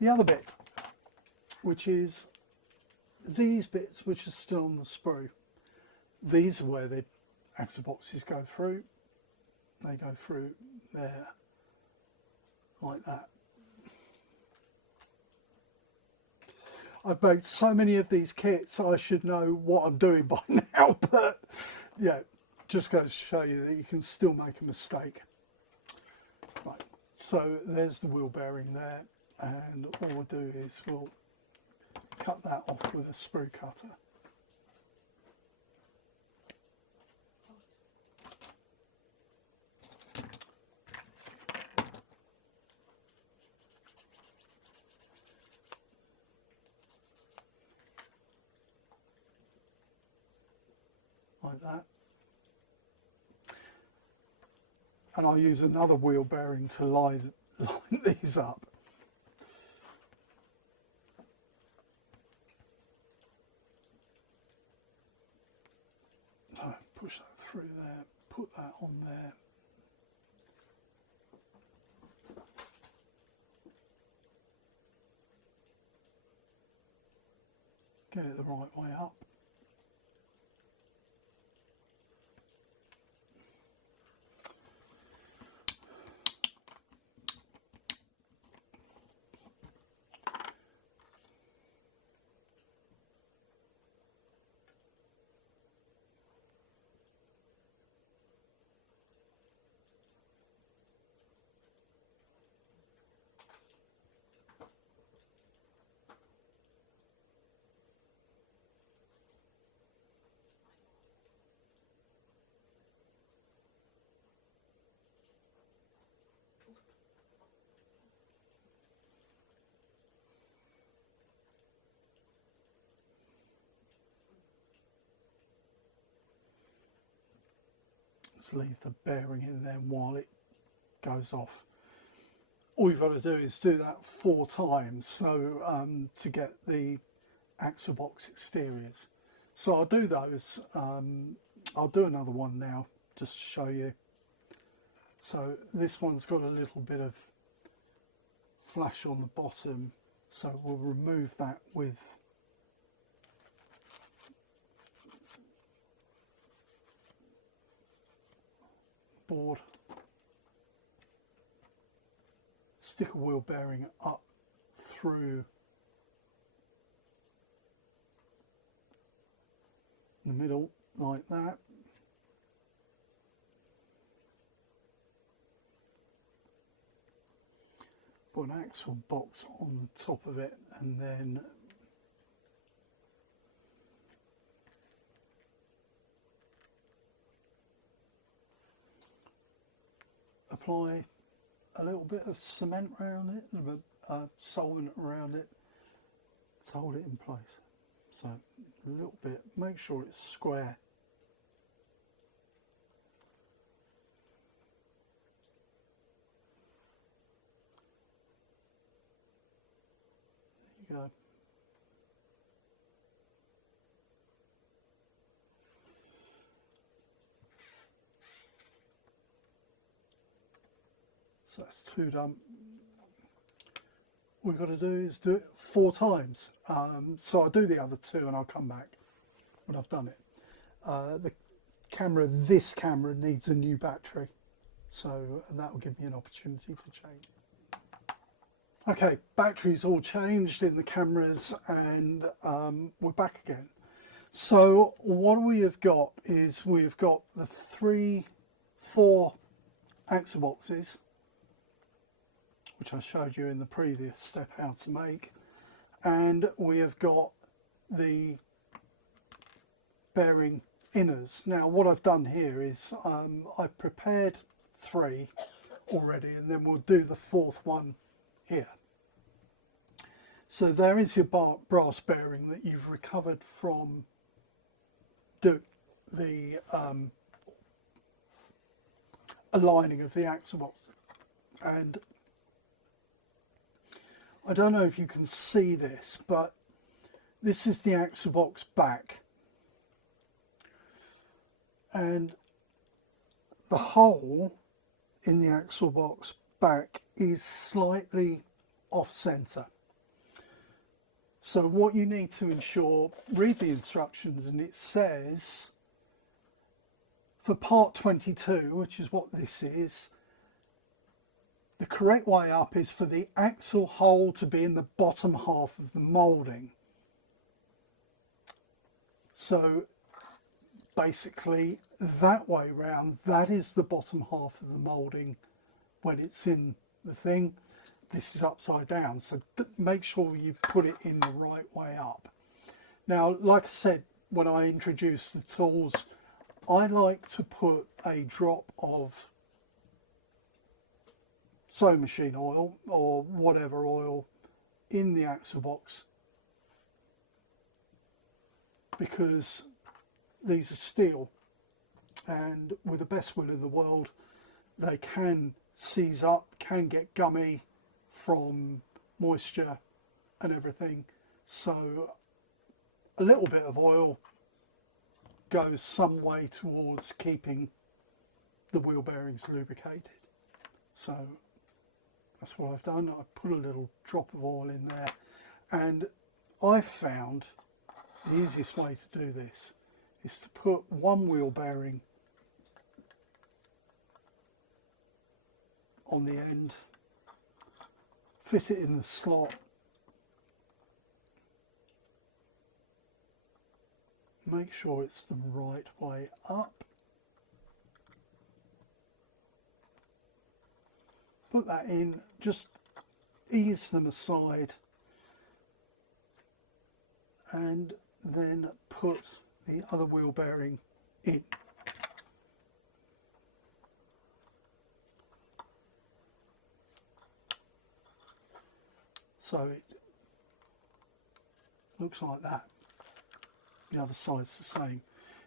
the other bit, which is these bits which are still on the sprue. These are where the axle boxes go through. They go through there, like that. I've made so many of these kits, I should know what I'm doing by now, but yeah, just goes to show you that you can still make a mistake. Right, so there's the wheel bearing there, and all we'll do is we'll cut that off with a sprue cutter. Like that. And I'll use another wheel bearing to line these up. So push that through there, put that on there. Get it the right way up. Just leave the bearing in there while it goes off. All you've got to do is do that 4 times, so to get the axle box exteriors. So I'll do those. I'll do another one now just to show you. So this one's got a little bit of flash on the bottom, so we'll remove that with board. Stick a wheel bearing up through the middle like that. Put an axle box on the top of it, and then apply a little bit of cement around it, a bit solvent around it to hold it in place. So a little bit, make sure it's square. There you go. So that's 2 done. What we've got to do is do it 4 times. So I'll do the other 2 and I'll come back when I've done it. This camera needs a new battery, so that will give me an opportunity to change. Okay, batteries all changed in the cameras, and we're back again. So what we have got is we've got the 4 axle boxes, which I showed you in the previous step how to make, and we have got the bearing inners. Now what I've done here is I've prepared 3 already, and then we'll do the 4th one here. So there is your brass bearing that you've recovered from the aligning of the axle box. And I don't know if you can see this, but this is the axle box back, and the hole in the axle box back is slightly off centre. So what you need to ensure, read the instructions, and it says for part 22, which is what this is, the correct way up is for the axle hole to be in the bottom half of the moulding. So basically that way round, that is the bottom half of the moulding when it's in the thing. This is upside down, so make sure you put it in the right way up. Now, like I said, when I introduced the tools, I like to put a drop of sewing machine oil or whatever oil in the axle box, because these are steel, and with the best will in the world, they can seize up, can get gummy from moisture and everything. So a little bit of oil goes some way towards keeping the wheel bearings lubricated. So that's what I've done. I've put a little drop of oil in there, and I've found the easiest way to do this is to put one wheel bearing on the end, fit it in the slot, make sure it's the right way up, put that in, just ease them aside, and then put the other wheel bearing in. So it looks like that. The other side's the same.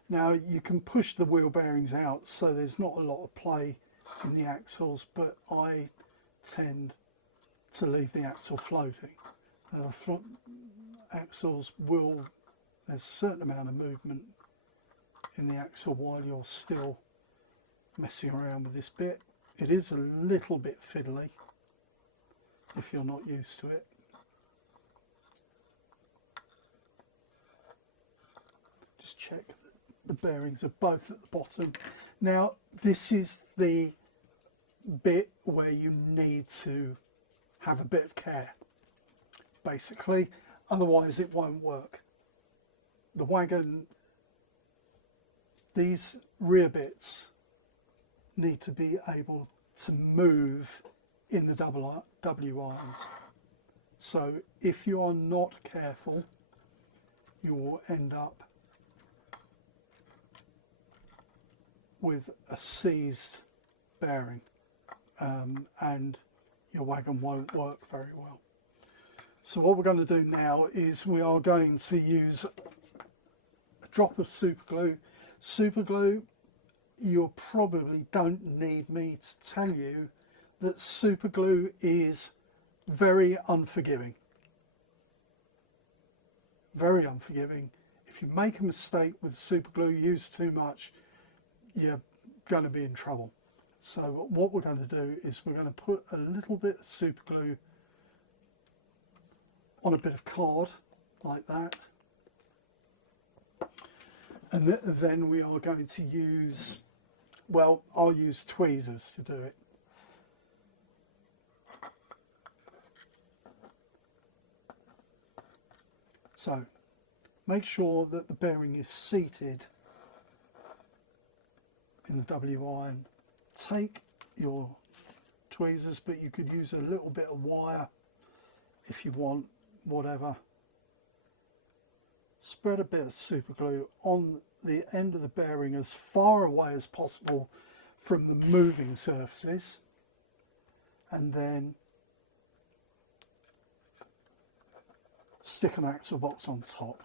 Now you can push the wheel bearings out, so there's not a lot of play in the axles, but I tend to leave the axle floating. The front axles will, there's a certain amount of movement in the axle while you're still messing around with this bit. It is a little bit fiddly if you're not used to it. Just check that the bearings are both at the bottom. Now this is the bit where you need to have a bit of care, basically, otherwise it won't work. The wagon, these rear bits need to be able to move in the W irons. So if you are not careful, you will end up with a seized bearing, and your wagon won't work very well. So what we're going to do now is we are going to use a drop of super glue. Super glue, you probably don't need me to tell you that super glue is very unforgiving. Very unforgiving. If you make a mistake with super glue, use too much, you're going to be in trouble. So what we're going to do is we're going to put a little bit of super glue on a bit of card like that, and then we are going to use, well, I'll use tweezers to do it. So make sure that the bearing is seated in the W iron. Take your tweezers, but you could use a little bit of wire if you want, whatever. Spread a bit of super glue on the end of the bearing as far away as possible from the moving surfaces, and then stick an axle box on top.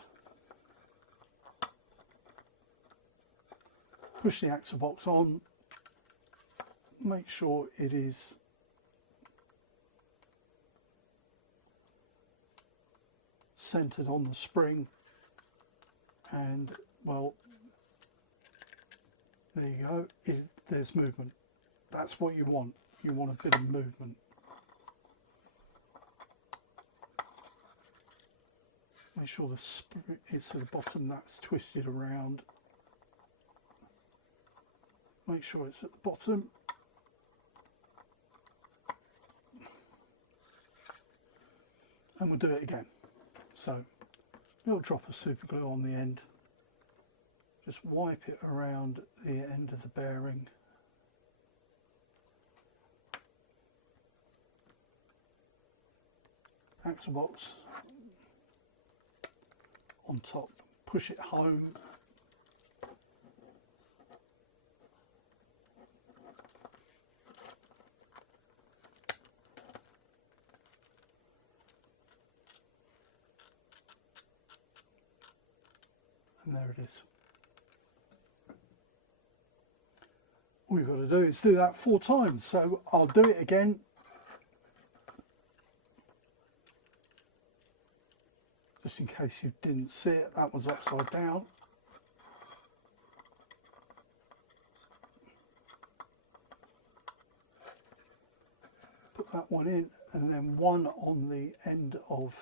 Push the axle box on, make sure it is centered on the spring, and well, there you go, there's movement. That's what you want. you want a bit of movement. Make sure the spring is to the bottom, that's twisted around. Make sure it's at the bottom. And we'll do it again. So, a little drop of super glue on the end. Just wipe it around the end of the bearing. Axle box on top, push it home. And there it is. All you've got to do is do that 4 times. So I'll do it again. Just in case you didn't see it, that was upside down. Put that one in, and then one on the end of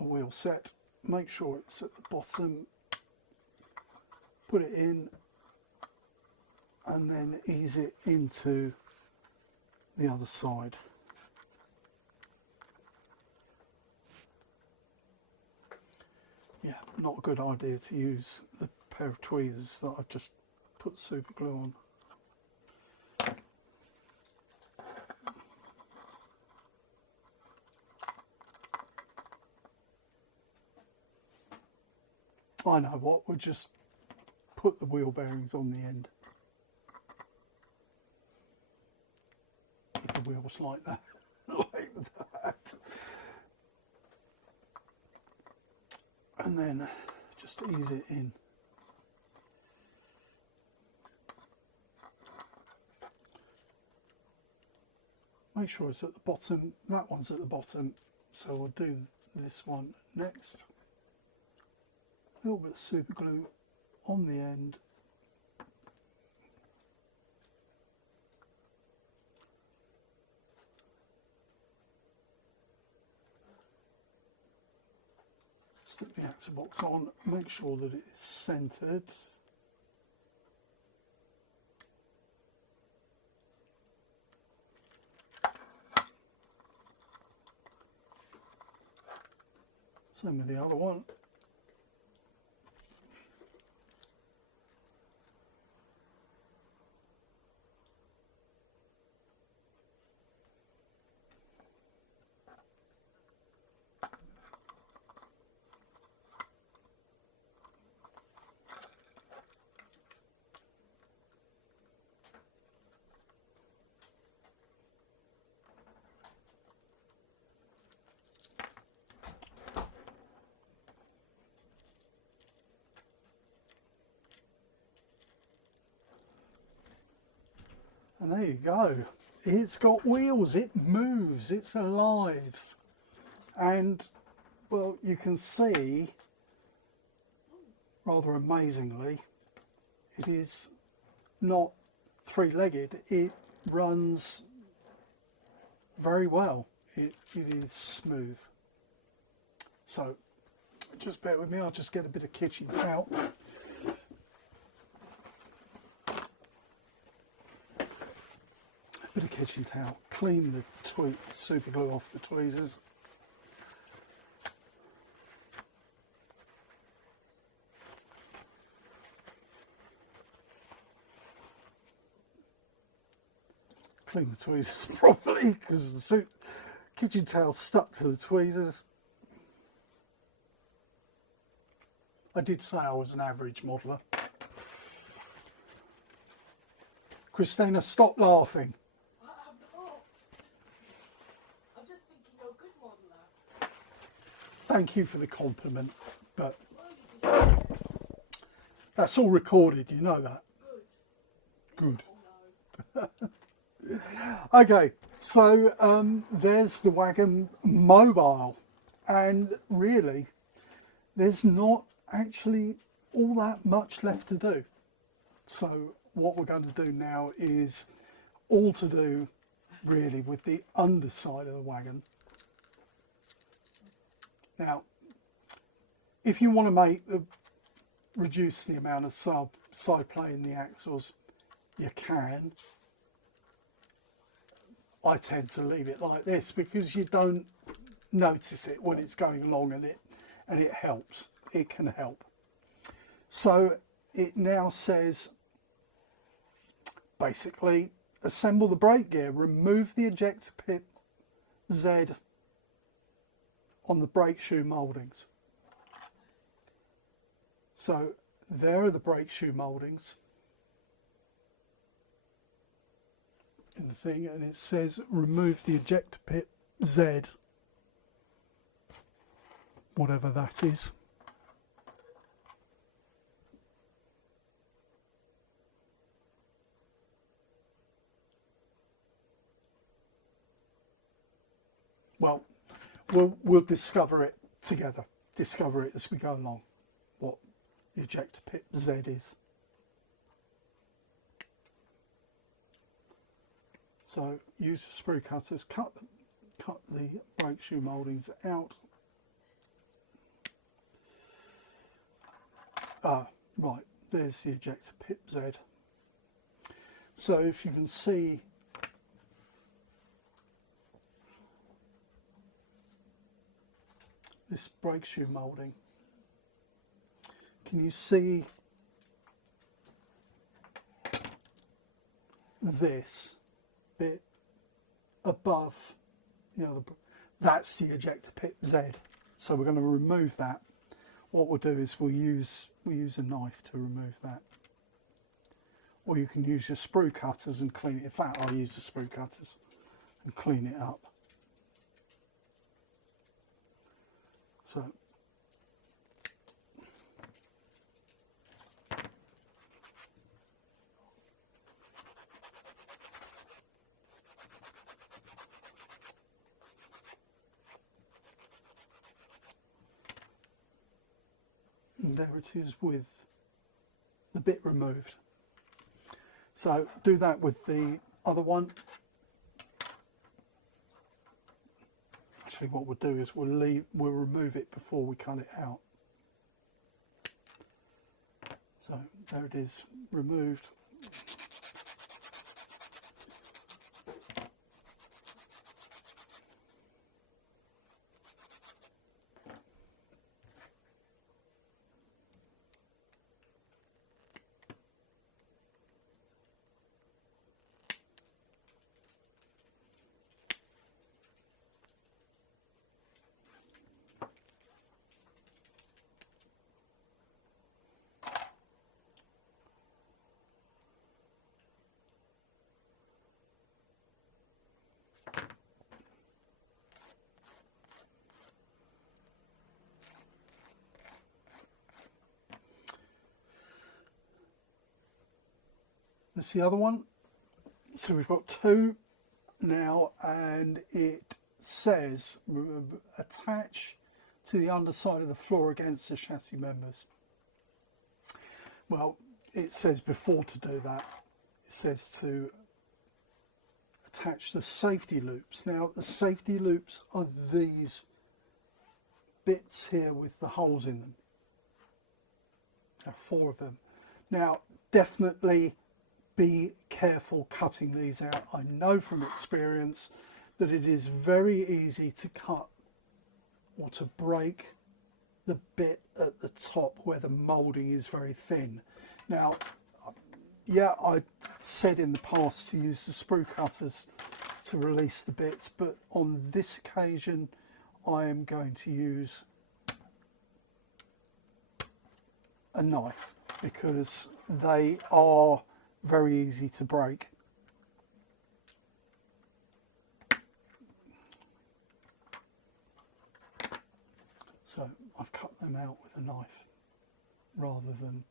a wheel set. Make sure it's at the bottom. Put it in, and then ease it into the other side. Yeah, not a good idea to use the pair of tweezers that I've just put super glue on. I know what, we'll just put the wheel bearings on the end. If the wheel's like that, like that. And then just ease it in. Make sure it's at the bottom. That one's at the bottom, so we'll do this one next. A little bit of super glue on the end. Stick the axle box on, make sure that it's centered. Same with the other one. And there you go. It's got wheels, it moves, it's alive. And, well, you can see, rather amazingly, it is not 3-legged. It runs very well. It is smooth. So, just bear with me, I'll just get a bit of kitchen towel. Bit of kitchen towel, clean the super glue off the tweezers. Clean the tweezers properly because the kitchen towel's stuck to the tweezers. I did say I was an average modeller. Christina, stop laughing. Thank you for the compliment, but that's all recorded, you know that. Good. Okay, so there's the wagon mobile, and really there's not actually all that much left to do. So what we're going to do now is all to do really with the underside of the wagon. Now, if you want to reduce the amount of side play in the axles, you can. I tend to leave it like this because you don't notice it when it's going along, and it helps. It can help. So it now says basically assemble the brake gear, remove the ejector pit Z on the brake shoe mouldings. So there are the brake shoe mouldings in the thing, and it says remove the ejector pit Z, whatever that is. Well, we'll discover it together, discover it as we go along, what the ejector pit Z is. So use the sprue cutters, cut the brake shoe mouldings out. Right, there's the ejector pit Z. So if you can see, this brake shoe moulding, can you see this bit above, you know, that's the ejector pit Z. So we're going to remove that. What we'll do is we'll use a knife to remove that, or you can use your sprue cutters and clean it. In fact, I'll use the sprue cutters and clean it up. So and there it is with the bit removed. So do that with the other one. Actually, what we'll do is we'll remove it before we cut it out. So there it is, removed. That's the other one. So we've got two now, and it says attach to the underside of the floor against the chassis members. Well, it says before to do that, it says to attach the safety loops. Now the safety loops are these bits here with the holes in them. There are 4 of them. Now definitely be careful cutting these out. I know from experience that it is very easy to cut or to break the bit at the top where the moulding is very thin. Now, yeah, I said in the past to use the sprue cutters to release the bits, but on this occasion I am going to use a knife because they are very easy to break. So I've cut them out with a knife rather than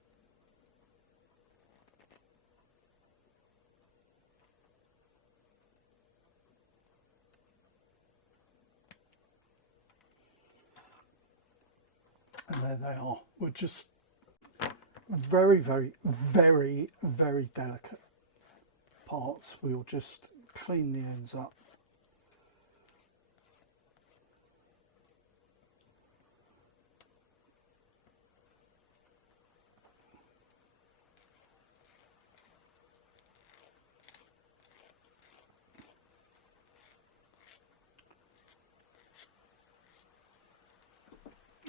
and there they are. We're just very, very, very, very delicate parts, we'll just clean the ends up.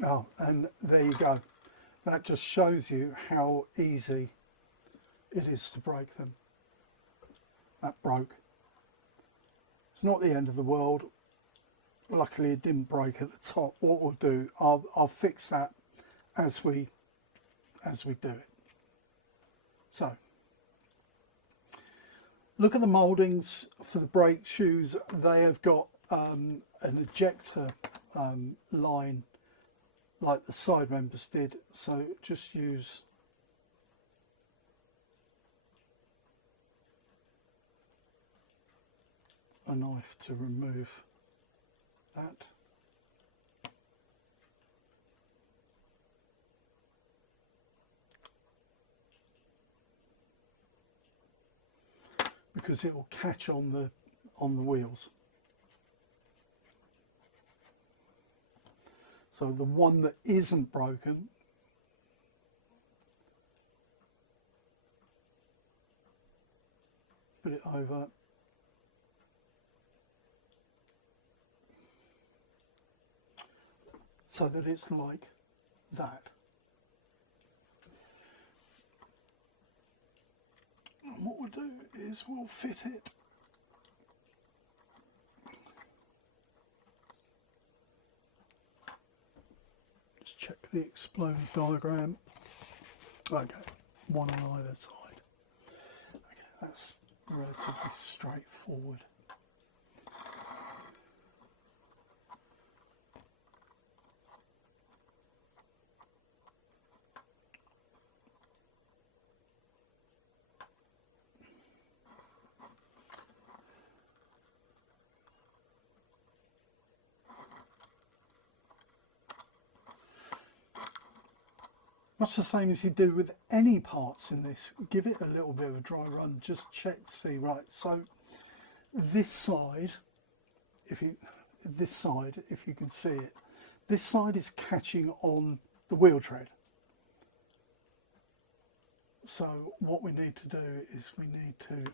Oh, and there you go. That just shows you how easy it is to break them. That broke. It's not the end of the world. Luckily it didn't break at the top. What we'll do, I'll fix that as we do it. So look at the mouldings for the brake shoes. They have got an ejector line like the side members did, so just use a knife to remove that. Because it will catch on the wheels. So the one that isn't broken, put it over. So that it's like that. And what we'll do is we'll fit it check the explode diagram. Okay, one on either side. Okay, that's relatively straightforward. Much the same as you do with any parts in this. Give it a little bit of a dry run, just check to see, right, so this side, if you can see it, this side is catching on the wheel tread. So what we need to do is we need to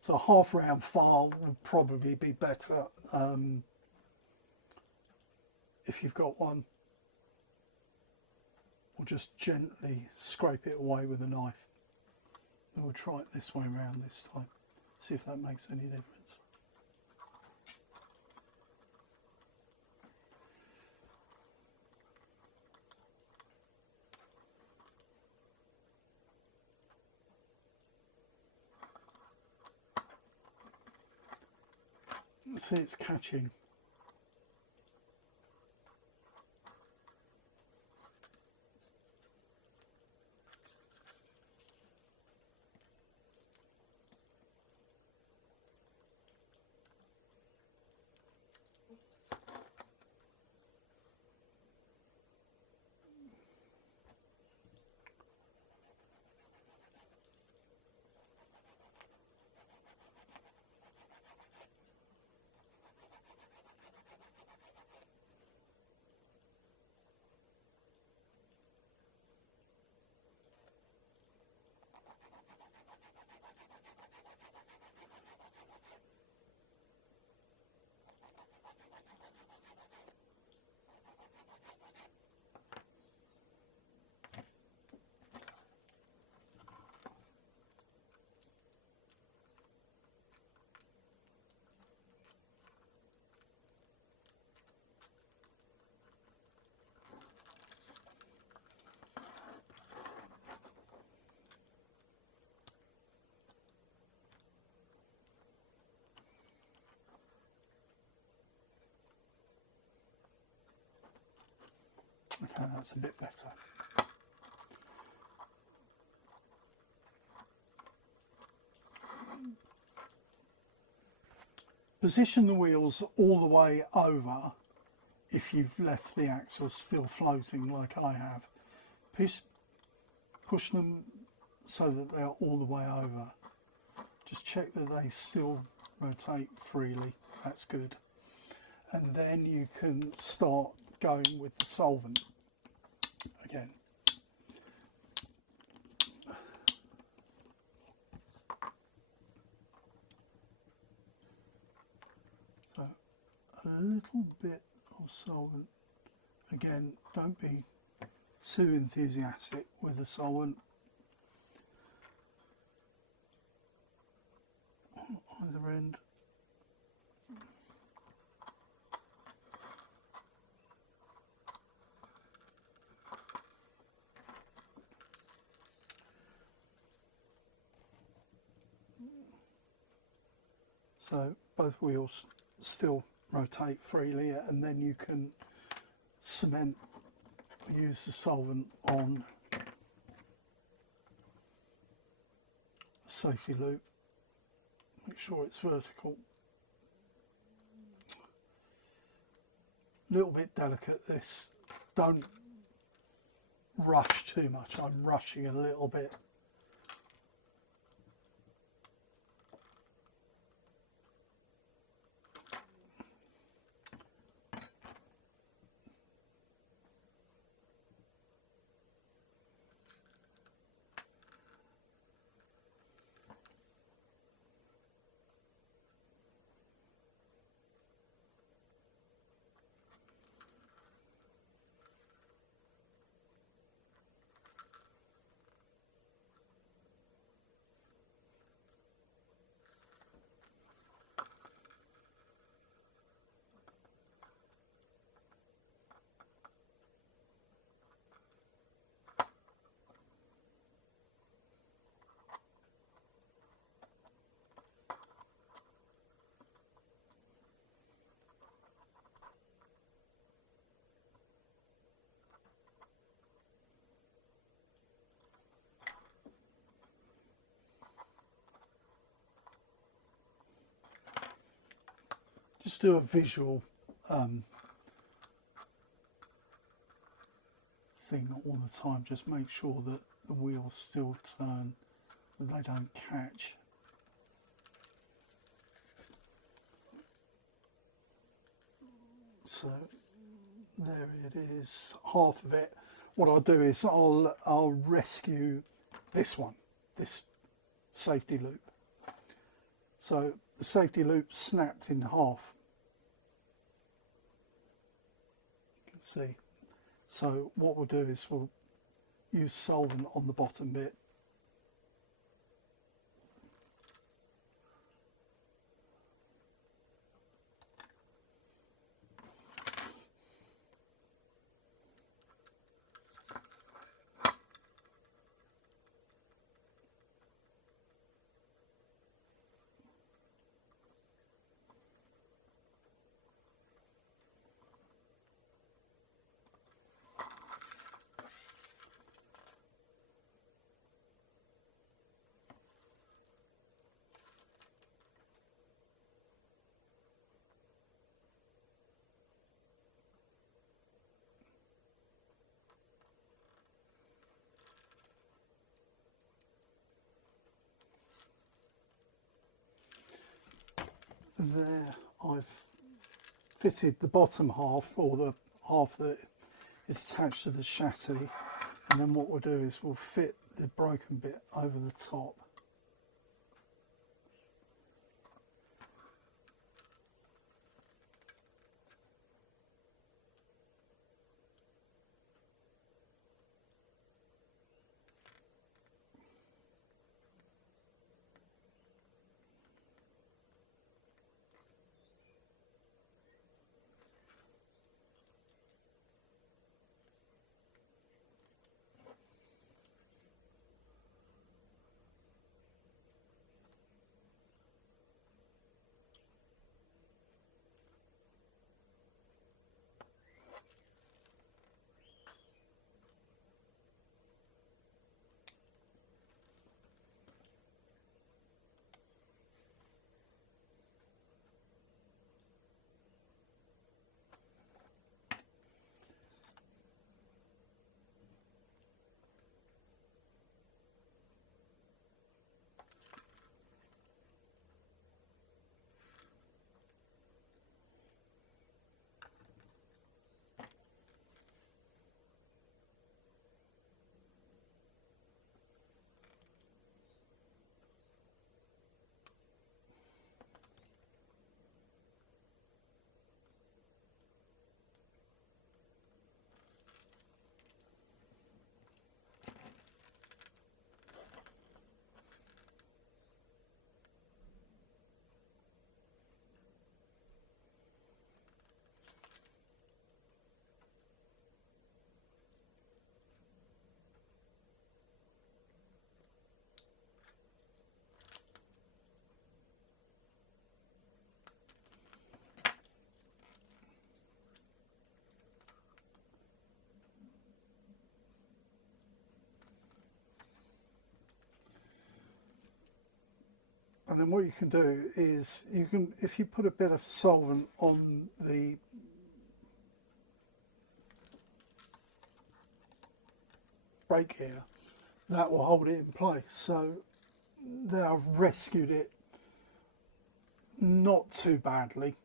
so a half round file would probably be better if you've got one, or just gently scrape it away with a knife. And we'll try it this way around this time, see if that makes any difference. See, it's catching. that's a bit better. Position the wheels all the way over if you've left the axle still floating like I have. Push them so that they're all the way over. Just check that they still rotate freely, that's good. And then you can start going with the solvent again. So a little bit of solvent. Again, don't be too enthusiastic with the solvent. On either end. So both wheels still rotate freely, and then you can cement, use the solvent on a safety loop. Make sure it's vertical. A little bit delicate this. Don't rush too much. I'm rushing a little bit. Just do a visual thing all the time. Just make sure that the wheels still turn, that they don't catch. So there it is, half of it. What I'll do is I'll rescue this one, this safety loop. So the safety loop snapped in half. You can see. So what we'll do is we'll use solvent on the bottom bit. There I've fitted the bottom half, or the half that is attached to the chassis, and then what we'll do is we'll fit the broken bit over the top. And then what you can do is you can, if you put a bit of solvent on the brake here, that will hold it in place. So there I've rescued it not too badly.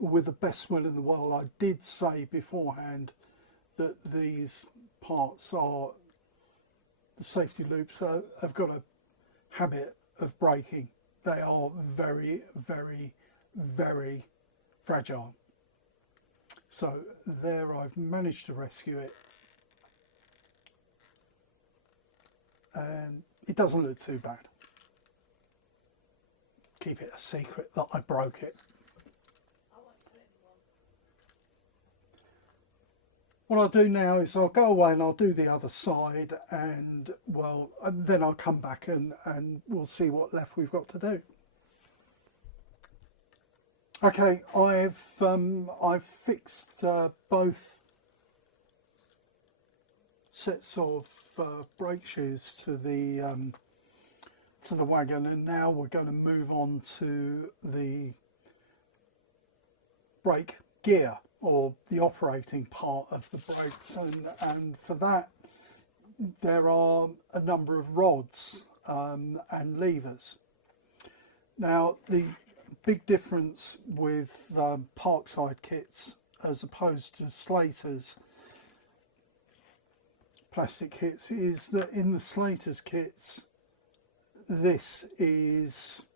With the best will in the world, I did say beforehand that these parts are, the safety loops have got a habit of breaking. They are very, very, very fragile. So there I've managed to rescue it. And it doesn't look too bad. Keep it a secret that I broke it. What I'll do now is I'll go away and I'll do the other side, and well, and then I'll come back and we'll see what left we've got to do. Okay, I've fixed both sets of brake shoes to the wagon, and now we're going to move on to the brake gear, or the operating part of the brakes, and for that there are a number of rods and levers. Now the big difference with Parkside kits as opposed to Slater's plastic kits is that in the Slater's kits this is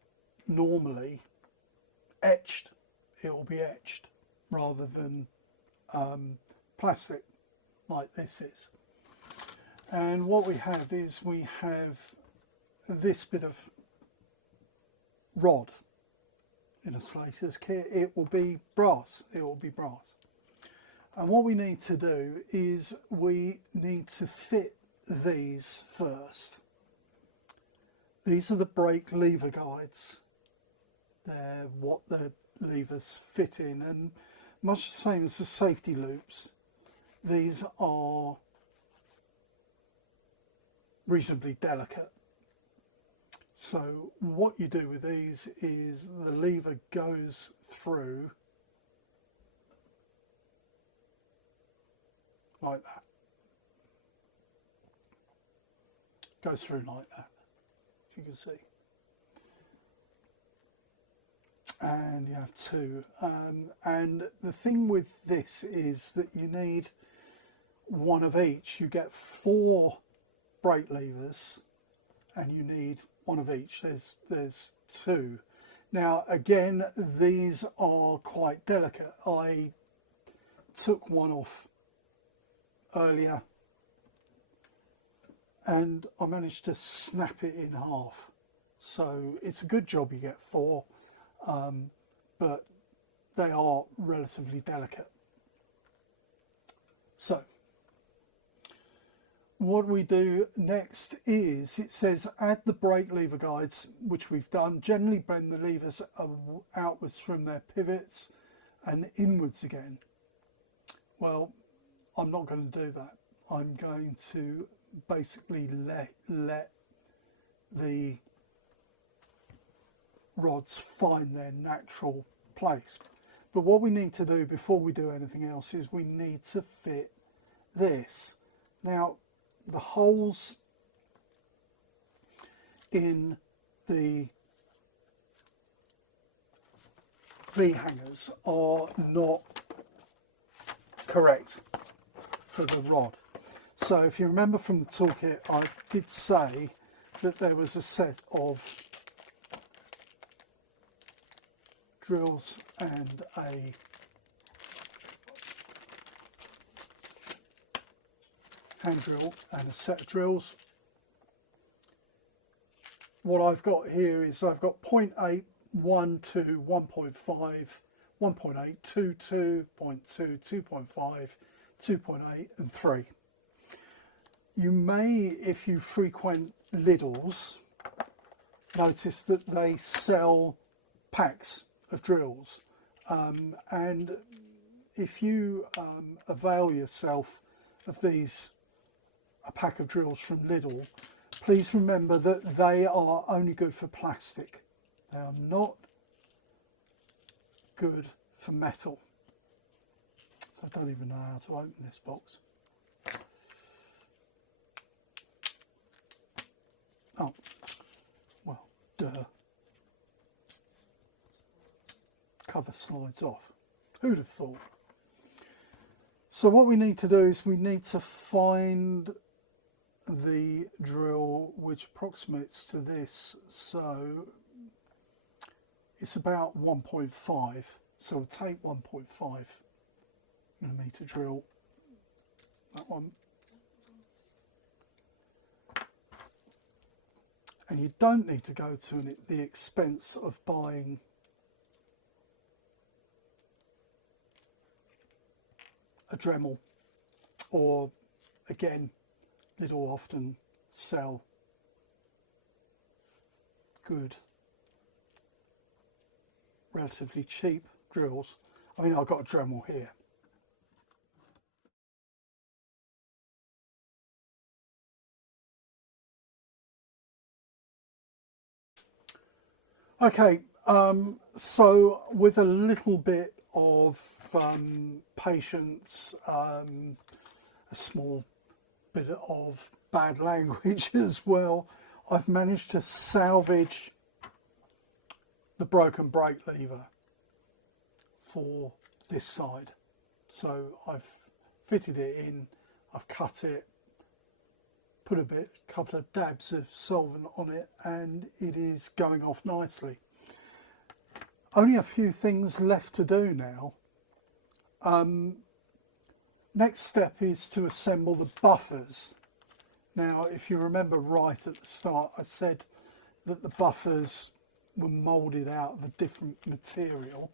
normally etched. It will be etched rather than plastic like this is. And what we have is we have this bit of rod in a Slater's kit. It will be brass. It will be brass. And what we need to do is we need to fit these first. These are the brake lever guides. They're what the levers fit in, and much the same as the safety loops, these are reasonably delicate. So what you do with these is the lever goes through like that. Goes through like that, if you can see. And you have two. And the thing with this is that you need one of each. You get 4 brake levers and you need one of each. There's 2. Now again, these are quite delicate. I took one off earlier and I managed to snap it in half. So it's a good job you get 4, but they are relatively delicate. So what we do next is, it says add the brake lever guides, which we've done. Generally bend the levers outwards from their pivots and inwards again. Well, I'm not going to do that. I'm going to basically let the rods find their natural place. But what we need to do before we do anything else is we need to fit this. Now the holes in the V-hangers are not correct for the rod. So if you remember from the toolkit, I did say that there was a set of drills and a hand drill and a set of drills. What I've got here is I've got 0.8, 1, 2, 1.5, 1.8, 2, 2.2, 2.5, 2.8 and 3. You may, if you frequent Lidl's, notice that they sell packs of drills, and if you avail yourself of these, a pack of drills from Lidl, please remember that they are only good for plastic. They are not good for metal. So I don't even know how to open this box. Oh, well, duh. Cover slides off. Who'd have thought? So what we need to do is we need to find the drill which approximates to this. So it's about 1.5. So we'll take 1.5 millimeter drill, that one. And you don't need to go to the expense of buying a Dremel, or again, Lidl often sell good, relatively cheap drills. I mean, I've got a Dremel here. Okay, so with a little bit of patience, a small bit of bad language as well, I've managed to salvage the broken brake lever for this side. So I've fitted it in, I've cut it, put a couple of dabs of solvent on it, and it is going off nicely. Only a few things left to do now. Next step is to assemble the buffers. Now, if you remember right at the start, I said that the buffers were moulded out of a different material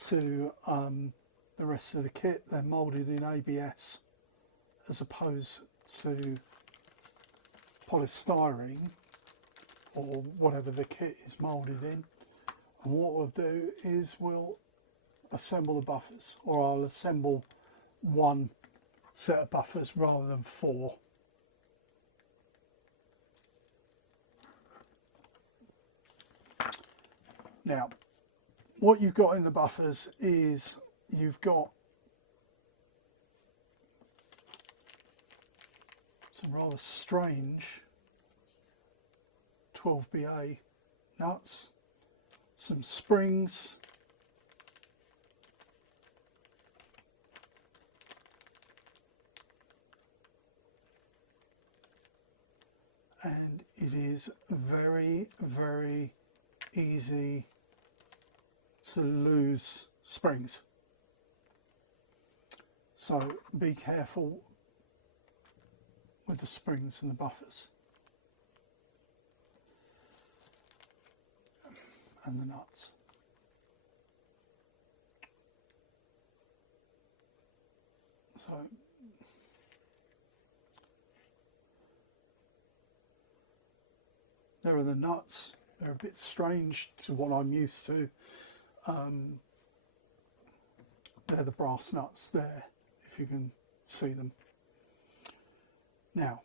to the rest of the kit. They're moulded in ABS as opposed to polystyrene, or whatever the kit is moulded in. And what we'll do is we'll assemble the buffers, or I'll assemble one set of buffers rather than four. Now, what you've got in the buffers is you've got some rather strange 12BA nuts, some springs, and it is very, very easy to lose springs. So be careful with the springs and the buffers and the nuts. So there are the nuts. They're a bit strange to what I'm used to. They're the brass nuts there, if you can see them. Now,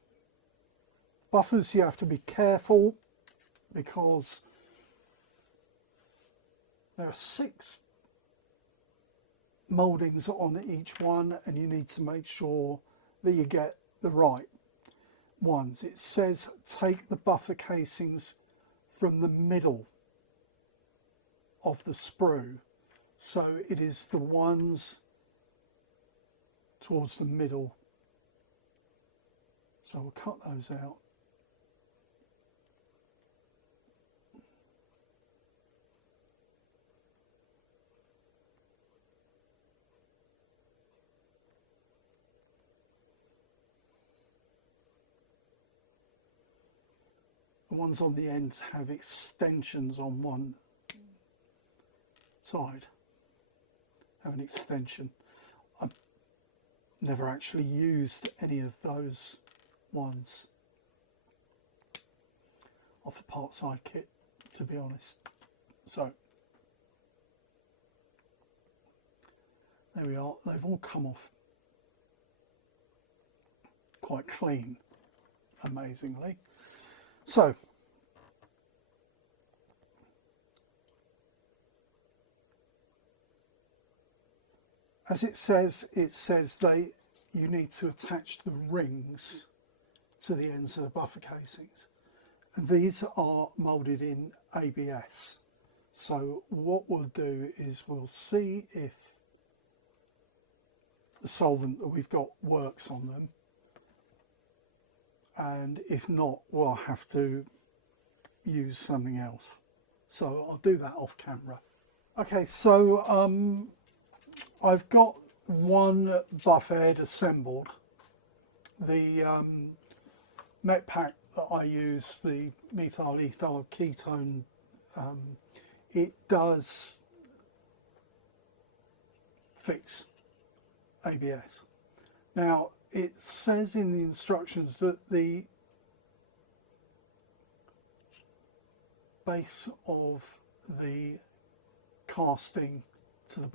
buffers, you have to be careful because there are 6 mouldings on each one, and you need to make sure that you get the right ones. It says take the buffer casings from the middle of the sprue, so it is the ones towards the middle. So we'll cut those out. The ones on the ends have extensions on one side, have an extension. I've never actually used any of those ones off the Parkside kit, to be honest. So there we are. They've all come off quite clean, amazingly. So, as it says you need to attach the rings to the ends of the buffer casings. And these are moulded in ABS. So what we'll do is we'll see if the solvent that we've got works on them. And if not, we'll have to use something else. So I'll do that off camera. Okay, so I've got one buffer head assembled. The met pack that I use, the methyl ethyl ketone, it does fix ABS. Now it says in the instructions that the base of the casting to the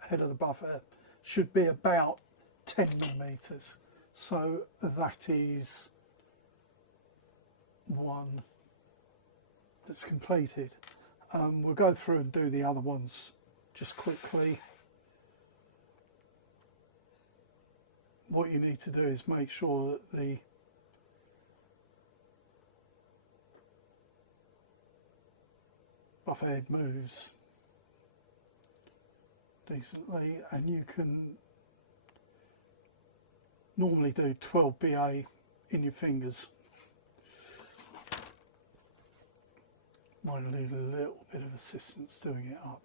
head of the buffer should be about 10 millimeters. So that is one that's completed. We'll go through and do the other ones just quickly. What you need to do is make sure that the buffer head moves decently, and you can normally do 12 BA in your fingers. Might need a little bit of assistance doing it up.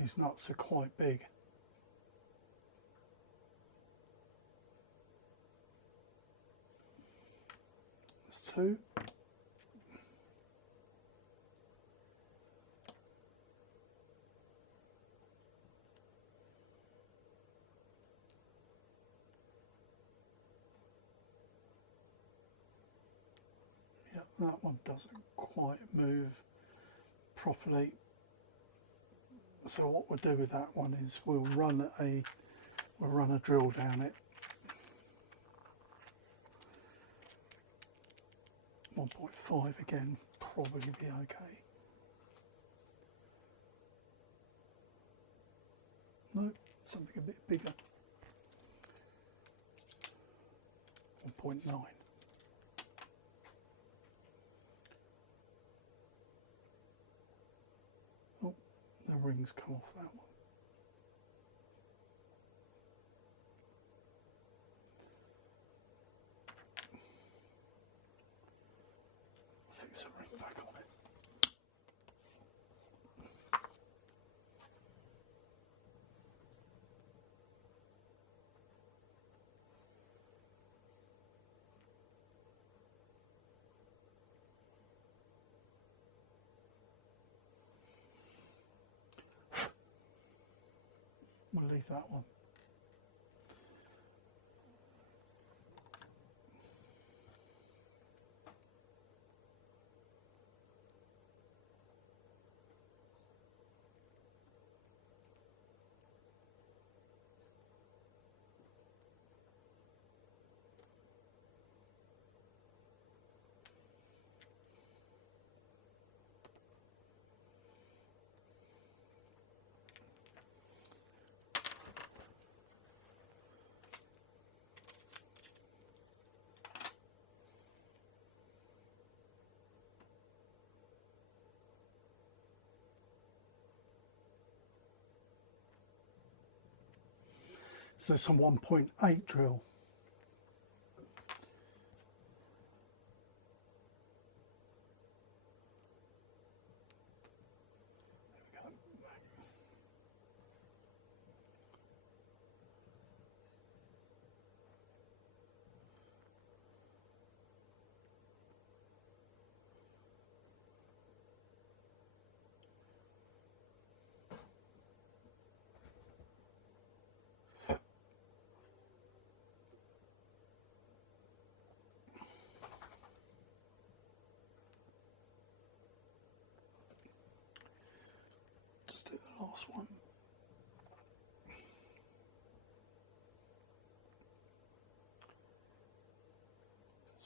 These nuts are quite big. There's two. Yep, that one doesn't quite move properly. So what we'll do with that one is we'll run a drill down it. 1.5 again, probably be okay. No, something a bit bigger. 1.9. Oh, the rings come off that one. Fix the ring back on it. We'll leave that one. So there's some 1.8 drill. Just do the last one.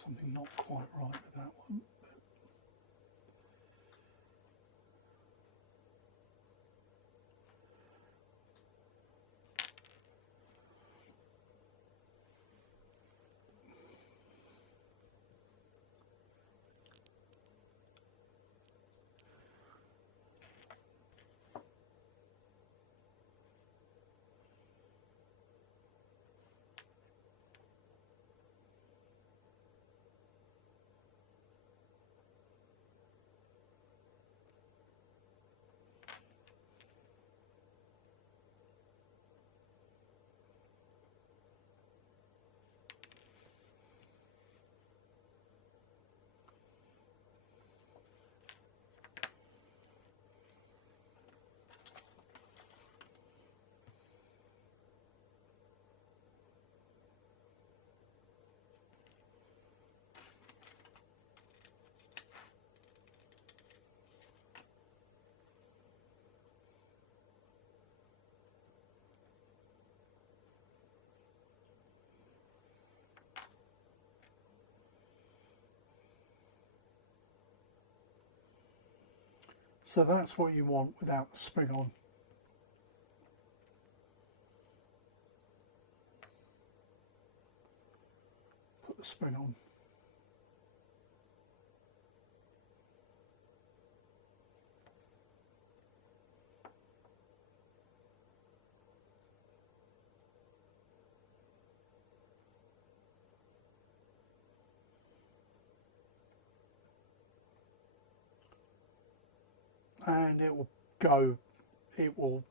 Something not quite right with that one. So that's what you want without the spring on. Put the spring on. And it will go, we'll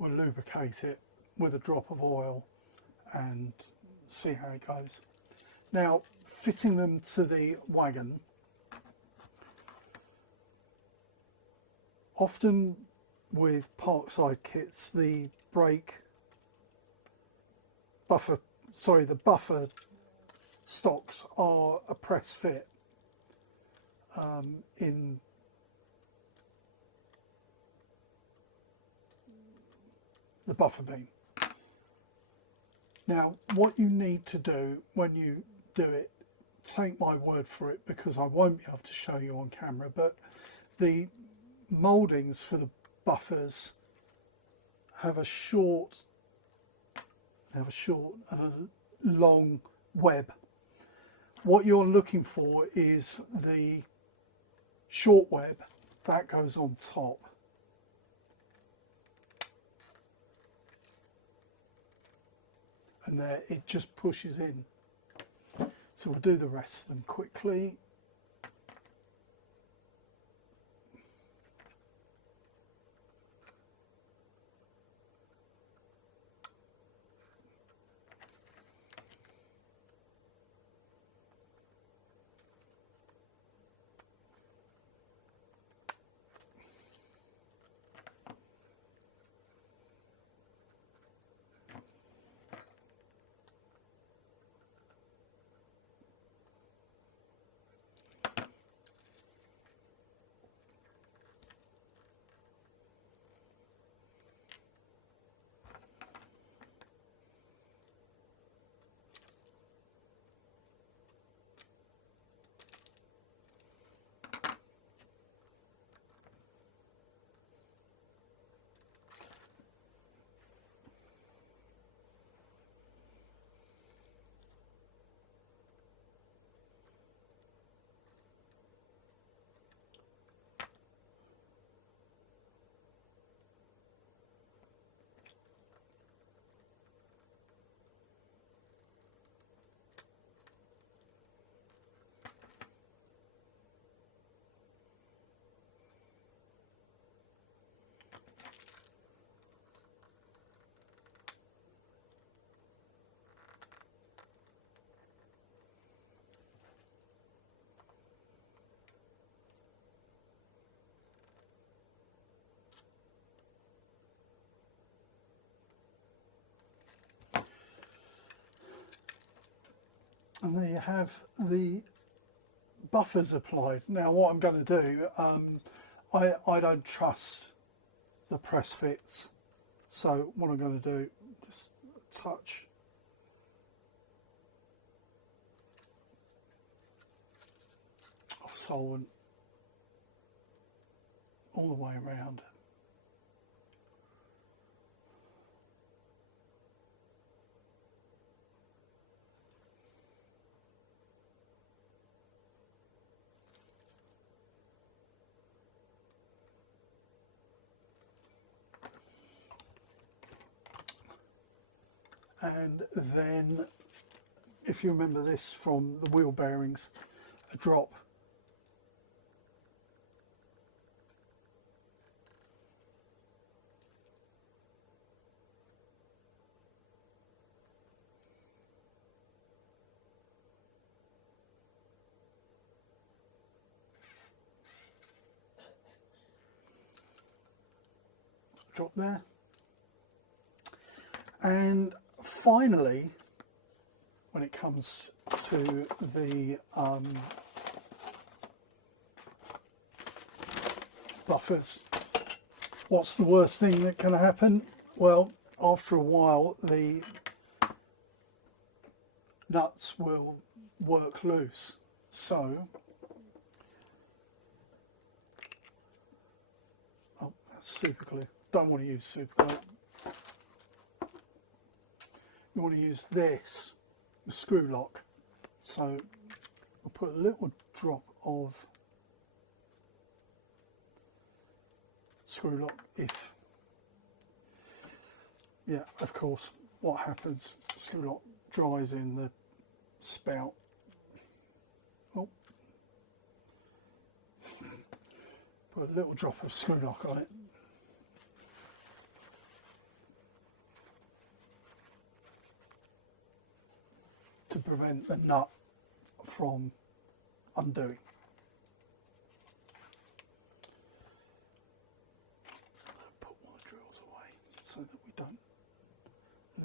lubricate it with a drop of oil and see how it goes. Now, fitting them to the wagon, often with Parkside kits, the buffer stocks are a press fit in the buffer beam. Now, what you need to do when you do it, take my word for it because I won't be able to show you on camera, but the mouldings for the buffers have a short and a long web. What you're looking for is the short web that goes on top. And there it just pushes in. So we'll do the rest of them quickly. And there you have the buffers applied. Now what I'm going to do, I don't trust the press fits, so what I'm going to do, just touch solvent all the way around. And then, if you remember this from the wheel bearings, a drop there. And finally, when it comes to the buffers, what's the worst thing that can happen? Well, after a while the nuts will work loose. So, oh, that's super glue. Don't want to use super glue. You want to use this, the screw lock. So I'll put a little drop of screw lock if, yeah, of course, what happens, screw lock dries in the spout. Oh. Put a little drop of screw lock on it. To prevent the nut from undoing. Put one of the drills away so that we don't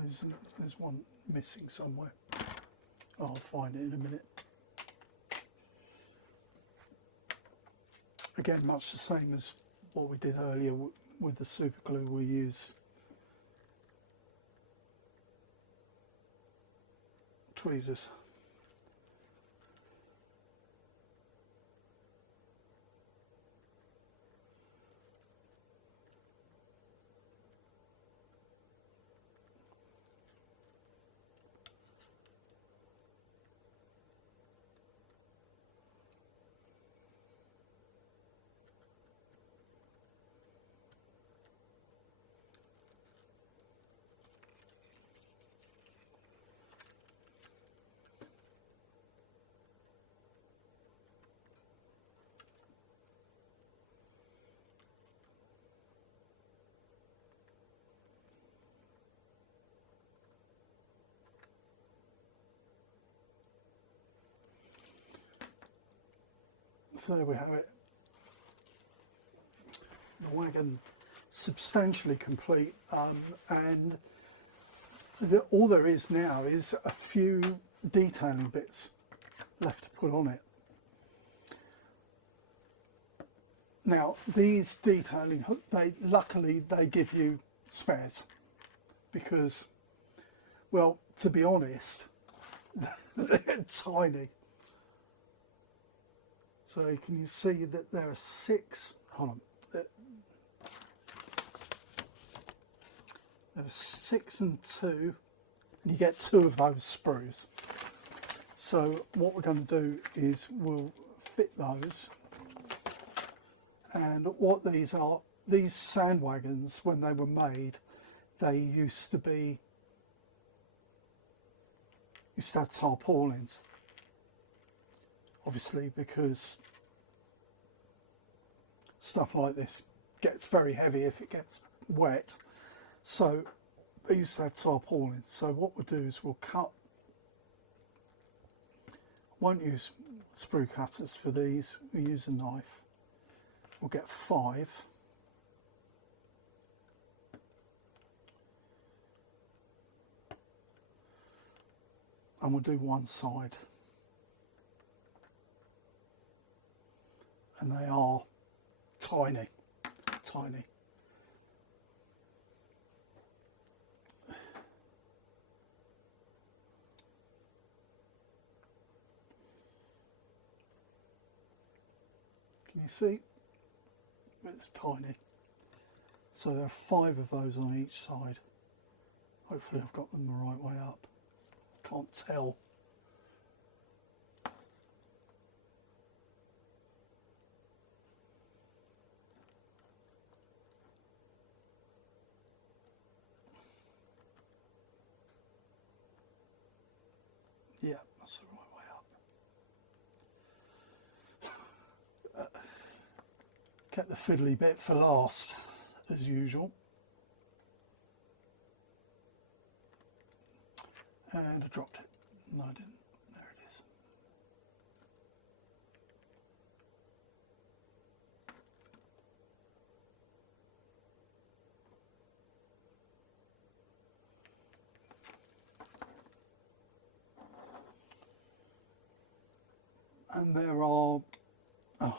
lose them. There's one missing somewhere. I'll find it in a minute. Again, much the same as what we did earlier with the super glue, we use tweezers. So there we have it. The wagon substantially complete, and all there is now is a few detailing bits left to put on it. Now these detailing, luckily they give you spares, because, well, to be honest, they're tiny. So can you see that there are 6, hold on, there are 6 and 2, and you get 2 of those sprues. So what we're going to do is we'll fit those. And what these are, these sand wagons, when they were made, they used to have tarpaulins. Obviously, because stuff like this gets very heavy if it gets wet. So they used to have tarpaulins. So what we'll do is we'll cut. Won't use sprue cutters for these. We use a knife. We'll get 5. And we'll do one side. And they are tiny, tiny. Can you see? It's tiny. So there are 5 of those on each side. Hopefully I've got them the right way up. Can't tell. Yeah, that's the right way up. Kept the fiddly bit for last, as usual. And I dropped it. No, I didn't. There it is. And there are, oh,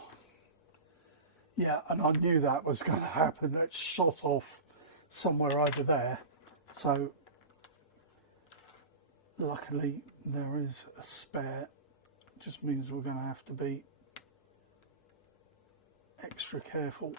yeah, and I knew that was going to happen. It shot off somewhere over there. So luckily there is a spare. It just means we're going to have to be extra careful.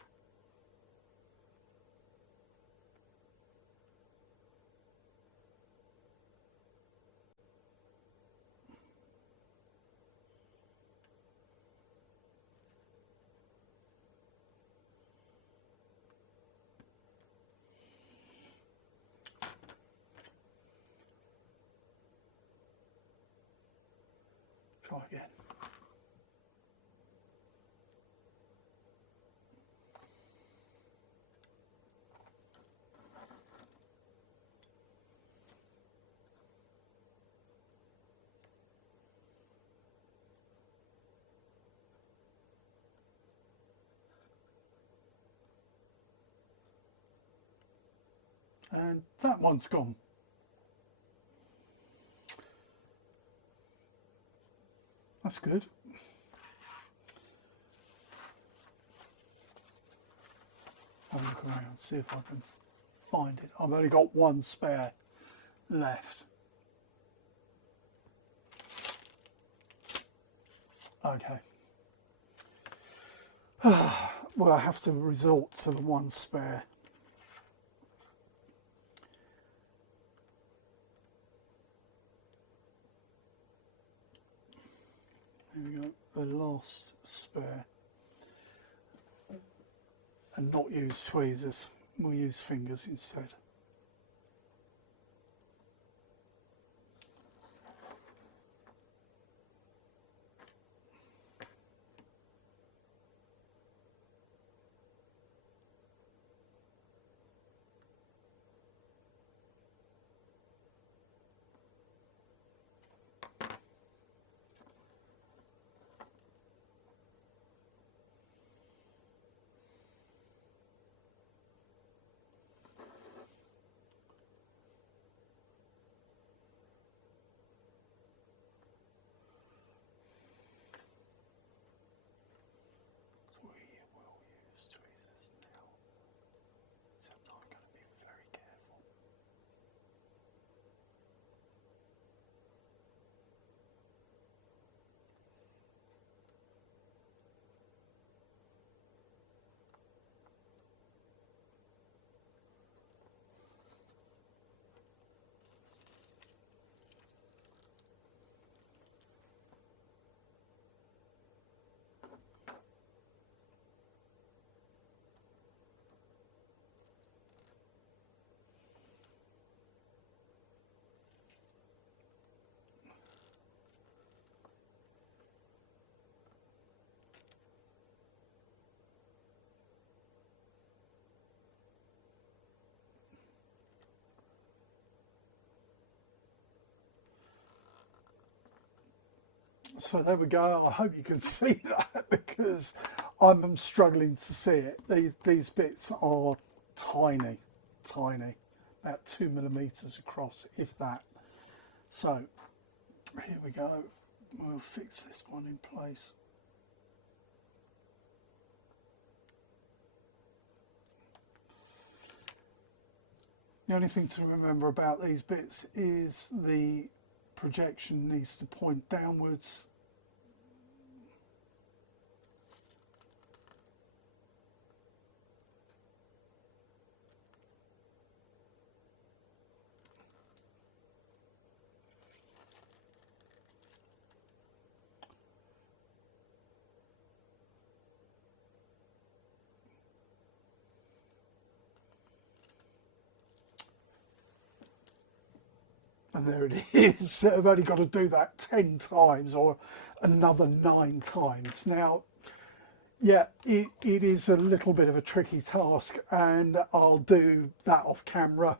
Try again. And that one's gone. That's good. Have a look around, see if I can find it. I've only got one spare left. Okay. Well, I have to resort to the one spare. There we go, the last spare. And not use tweezers, we'll use fingers instead. So there we go. I hope you can see that because I'm struggling to see it. These bits are tiny, tiny, about 2 millimeters across, if that. So here we go. We'll fix this one in place. The only thing to remember about these bits is the projection needs to point downwards. And there it is. I've only got to do that 10 times or another 9 times. Now, yeah, it is a little bit of a tricky task, and I'll do that off camera.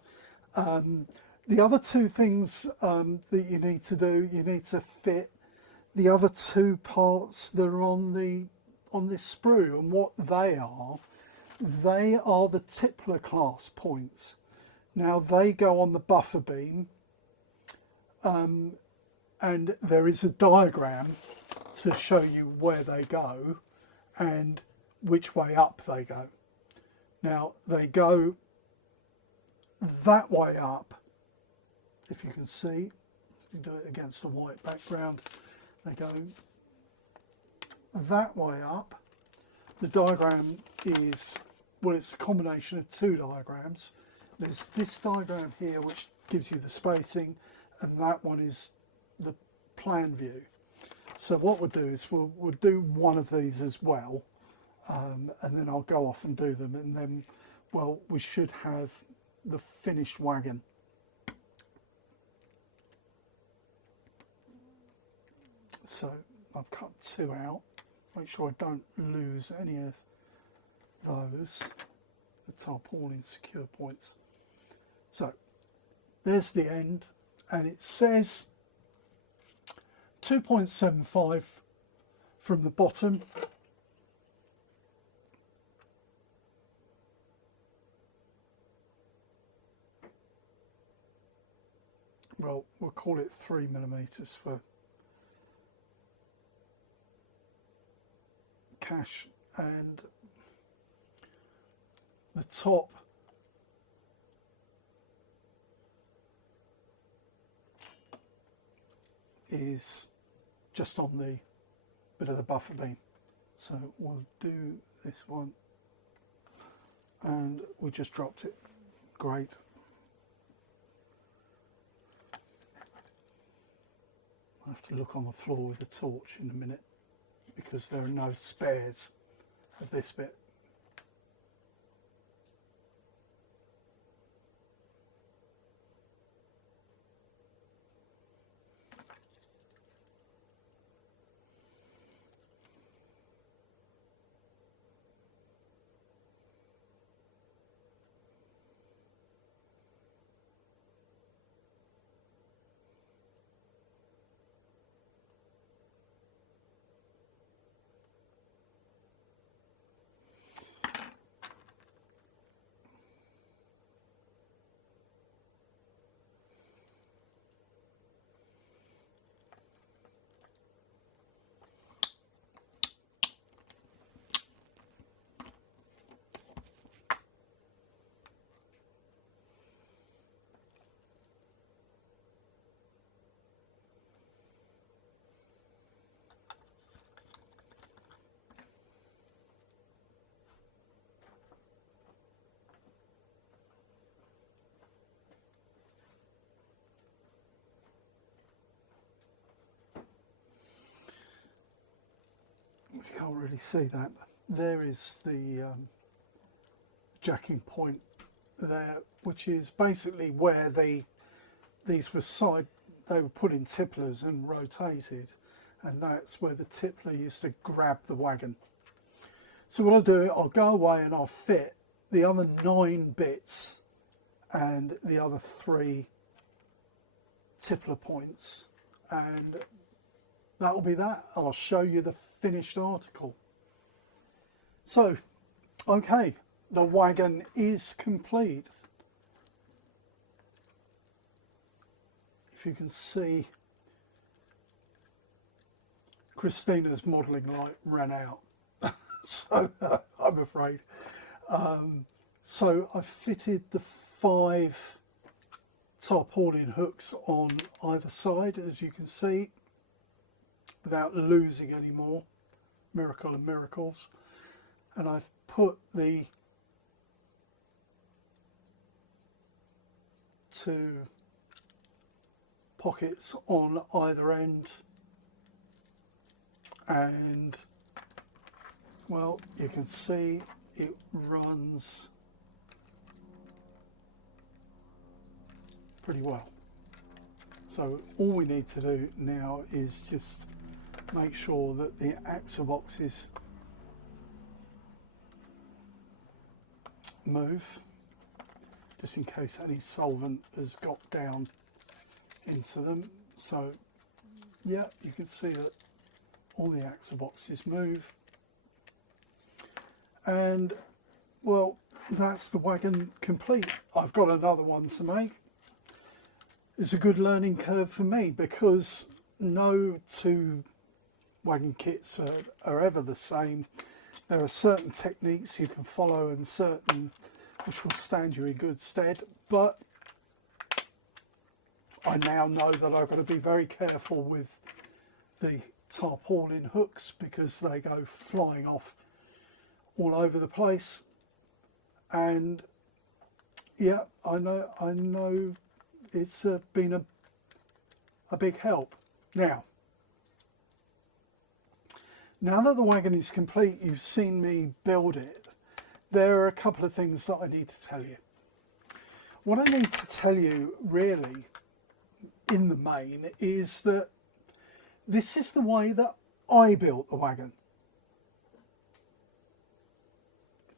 The other two things that you need to do, you need to fit the other two parts that are on this sprue, and what they are the tippler class points. Now they go on the buffer beam, and there is a diagram to show you where they go and which way up they go. Now they go that way up, if you can see, you do it against the white background, they go that way up. The diagram is, well, it's a combination of two diagrams. There's this diagram here which gives you the spacing, and that one is the plan view. So what we'll do is we'll do one of these as well, and then I'll go off and do them, and then, well, we should have the finished wagon. So I've cut 2 out, make sure I don't lose any of those, the tarpaulin secure points. So there's the end, and it says 2.75 from the bottom. Well, we'll call it 3mm for cash, and the top is just on the bit of the buffer beam. So we'll do this one, and we just dropped it. Great. I have to look on the floor with the torch in a minute because there are no spares of this bit. You can't really see that. There is the jacking point there, which is basically where these were they were put in tipplers and rotated, and that's where the tippler used to grab the wagon. So what I'll do, I'll go away and I'll fit the other 9 bits and the other 3 tippler points, and that will be that. I'll show you the finished article. So, okay, the wagon is complete. If you can see, Christina's modelling light ran out, so I'm afraid. So I've fitted the 5 tarpaulin hooks on either side, as you can see, without losing any more. Miracle of miracles. And I've put the 2 pockets on either end, and well, you can see it runs pretty well. So all we need to do now is just make sure that the axle boxes move, just in case any solvent has got down into them. So yeah, you can see that all the axle boxes move, and well, that's the wagon complete. I've got another one to make. It's a good learning curve for me because no two wagon kits are ever the same. There are certain techniques you can follow and certain which will stand you in good stead, but I now know that I've got to be very careful with the tarpaulin hooks because they go flying off all over the place. And yeah, I know it's been a big help. Now that the wagon is complete, you've seen me build it, there are a couple of things that I need to tell you. What I need to tell you really in the main is that this is the way that I built the wagon.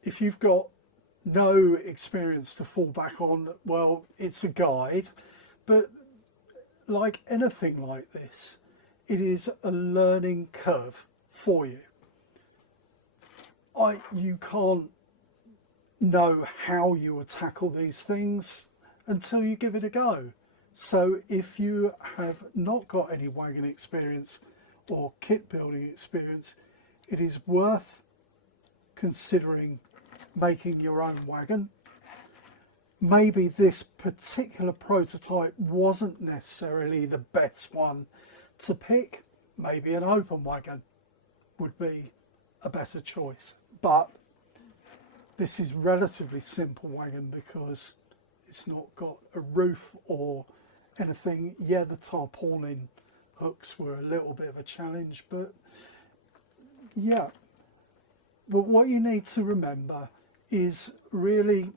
If you've got no experience to fall back on, well, it's a guide, but like anything like this, it is a learning curve for you. You can't know how you will tackle these things until you give it a go. So if you have not got any wagon experience or kit building experience, it is worth considering making your own wagon. Maybe this particular prototype wasn't necessarily the best one to pick. Maybe an open wagon would be a better choice, but this is relatively simple wagon because it's not got a roof or anything. Yeah, the tarpaulin hooks were a little bit of a challenge, but yeah. But what you need to remember is really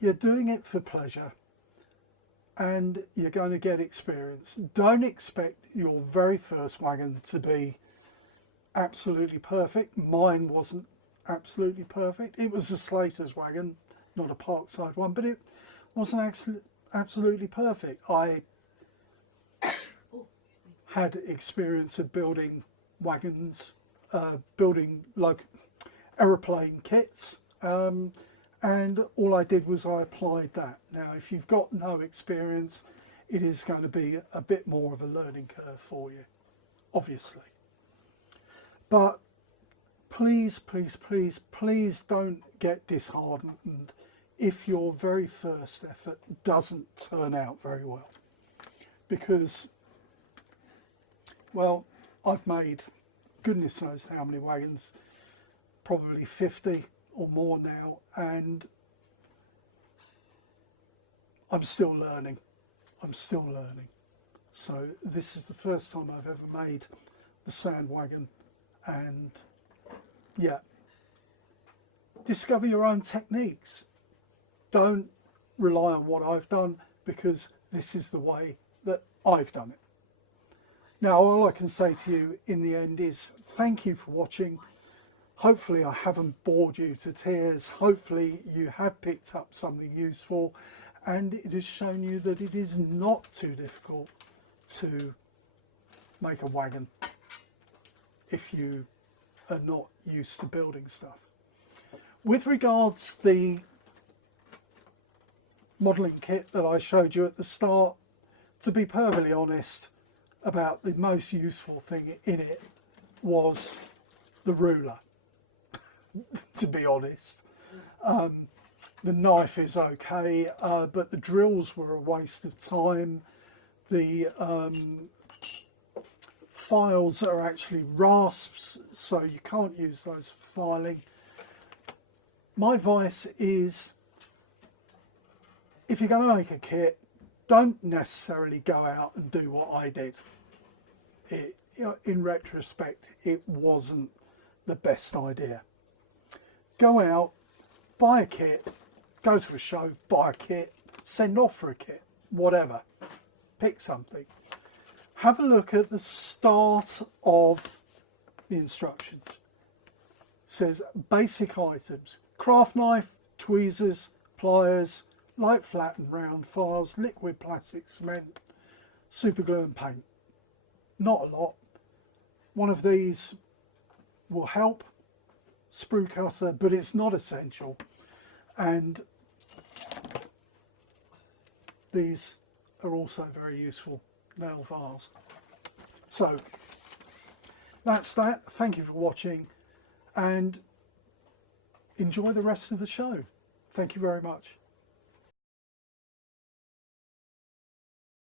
you're doing it for pleasure and you're going to get experience. Don't expect your very first wagon to be absolutely perfect. Mine wasn't absolutely perfect. It was a Slater's wagon, not a Parkside one, but it wasn't absolutely perfect. I had experience of building wagons, building like aeroplane kits, and all I did was I applied that. Now if you've got no experience, it is going to be a bit more of a learning curve for you, obviously. But please, please, please, please don't get disheartened if your very first effort doesn't turn out very well. Because, well, I've made goodness knows how many wagons, probably 50 or more now, and I'm still learning. So this is the first time I've ever made the sand wagon, and yeah, discover your own techniques. Don't rely on what I've done, because this is the way that I've done it. Now, all I can say to you in the end is thank you for watching. Hopefully I haven't bored you to tears. Hopefully you have picked up something useful, and it has shown you that it is not too difficult to make a wagon if you are not used to building stuff. With regards to the modelling kit that I showed you at the start, to be perfectly honest, about the most useful thing in it was the ruler. To be honest, the knife is okay, but the drills were a waste of time. The files are actually rasps, so you can't use those for filing. My advice is, if you're going to make a kit, don't necessarily go out and do what I did. In retrospect, it wasn't the best idea. Go out, buy a kit, go to a show, buy a kit, send off for a kit, whatever. pick something, have a look at the start of the instructions. It says basic items: craft knife, tweezers, pliers, light flat and round files, liquid plastic, cement, super glue and paint. Not a lot. One of these will help, sprue cutter, but it's not essential. And these are also very useful, nail files. So that's that. Thank you for watching and enjoy the rest of the show. Thank you very much.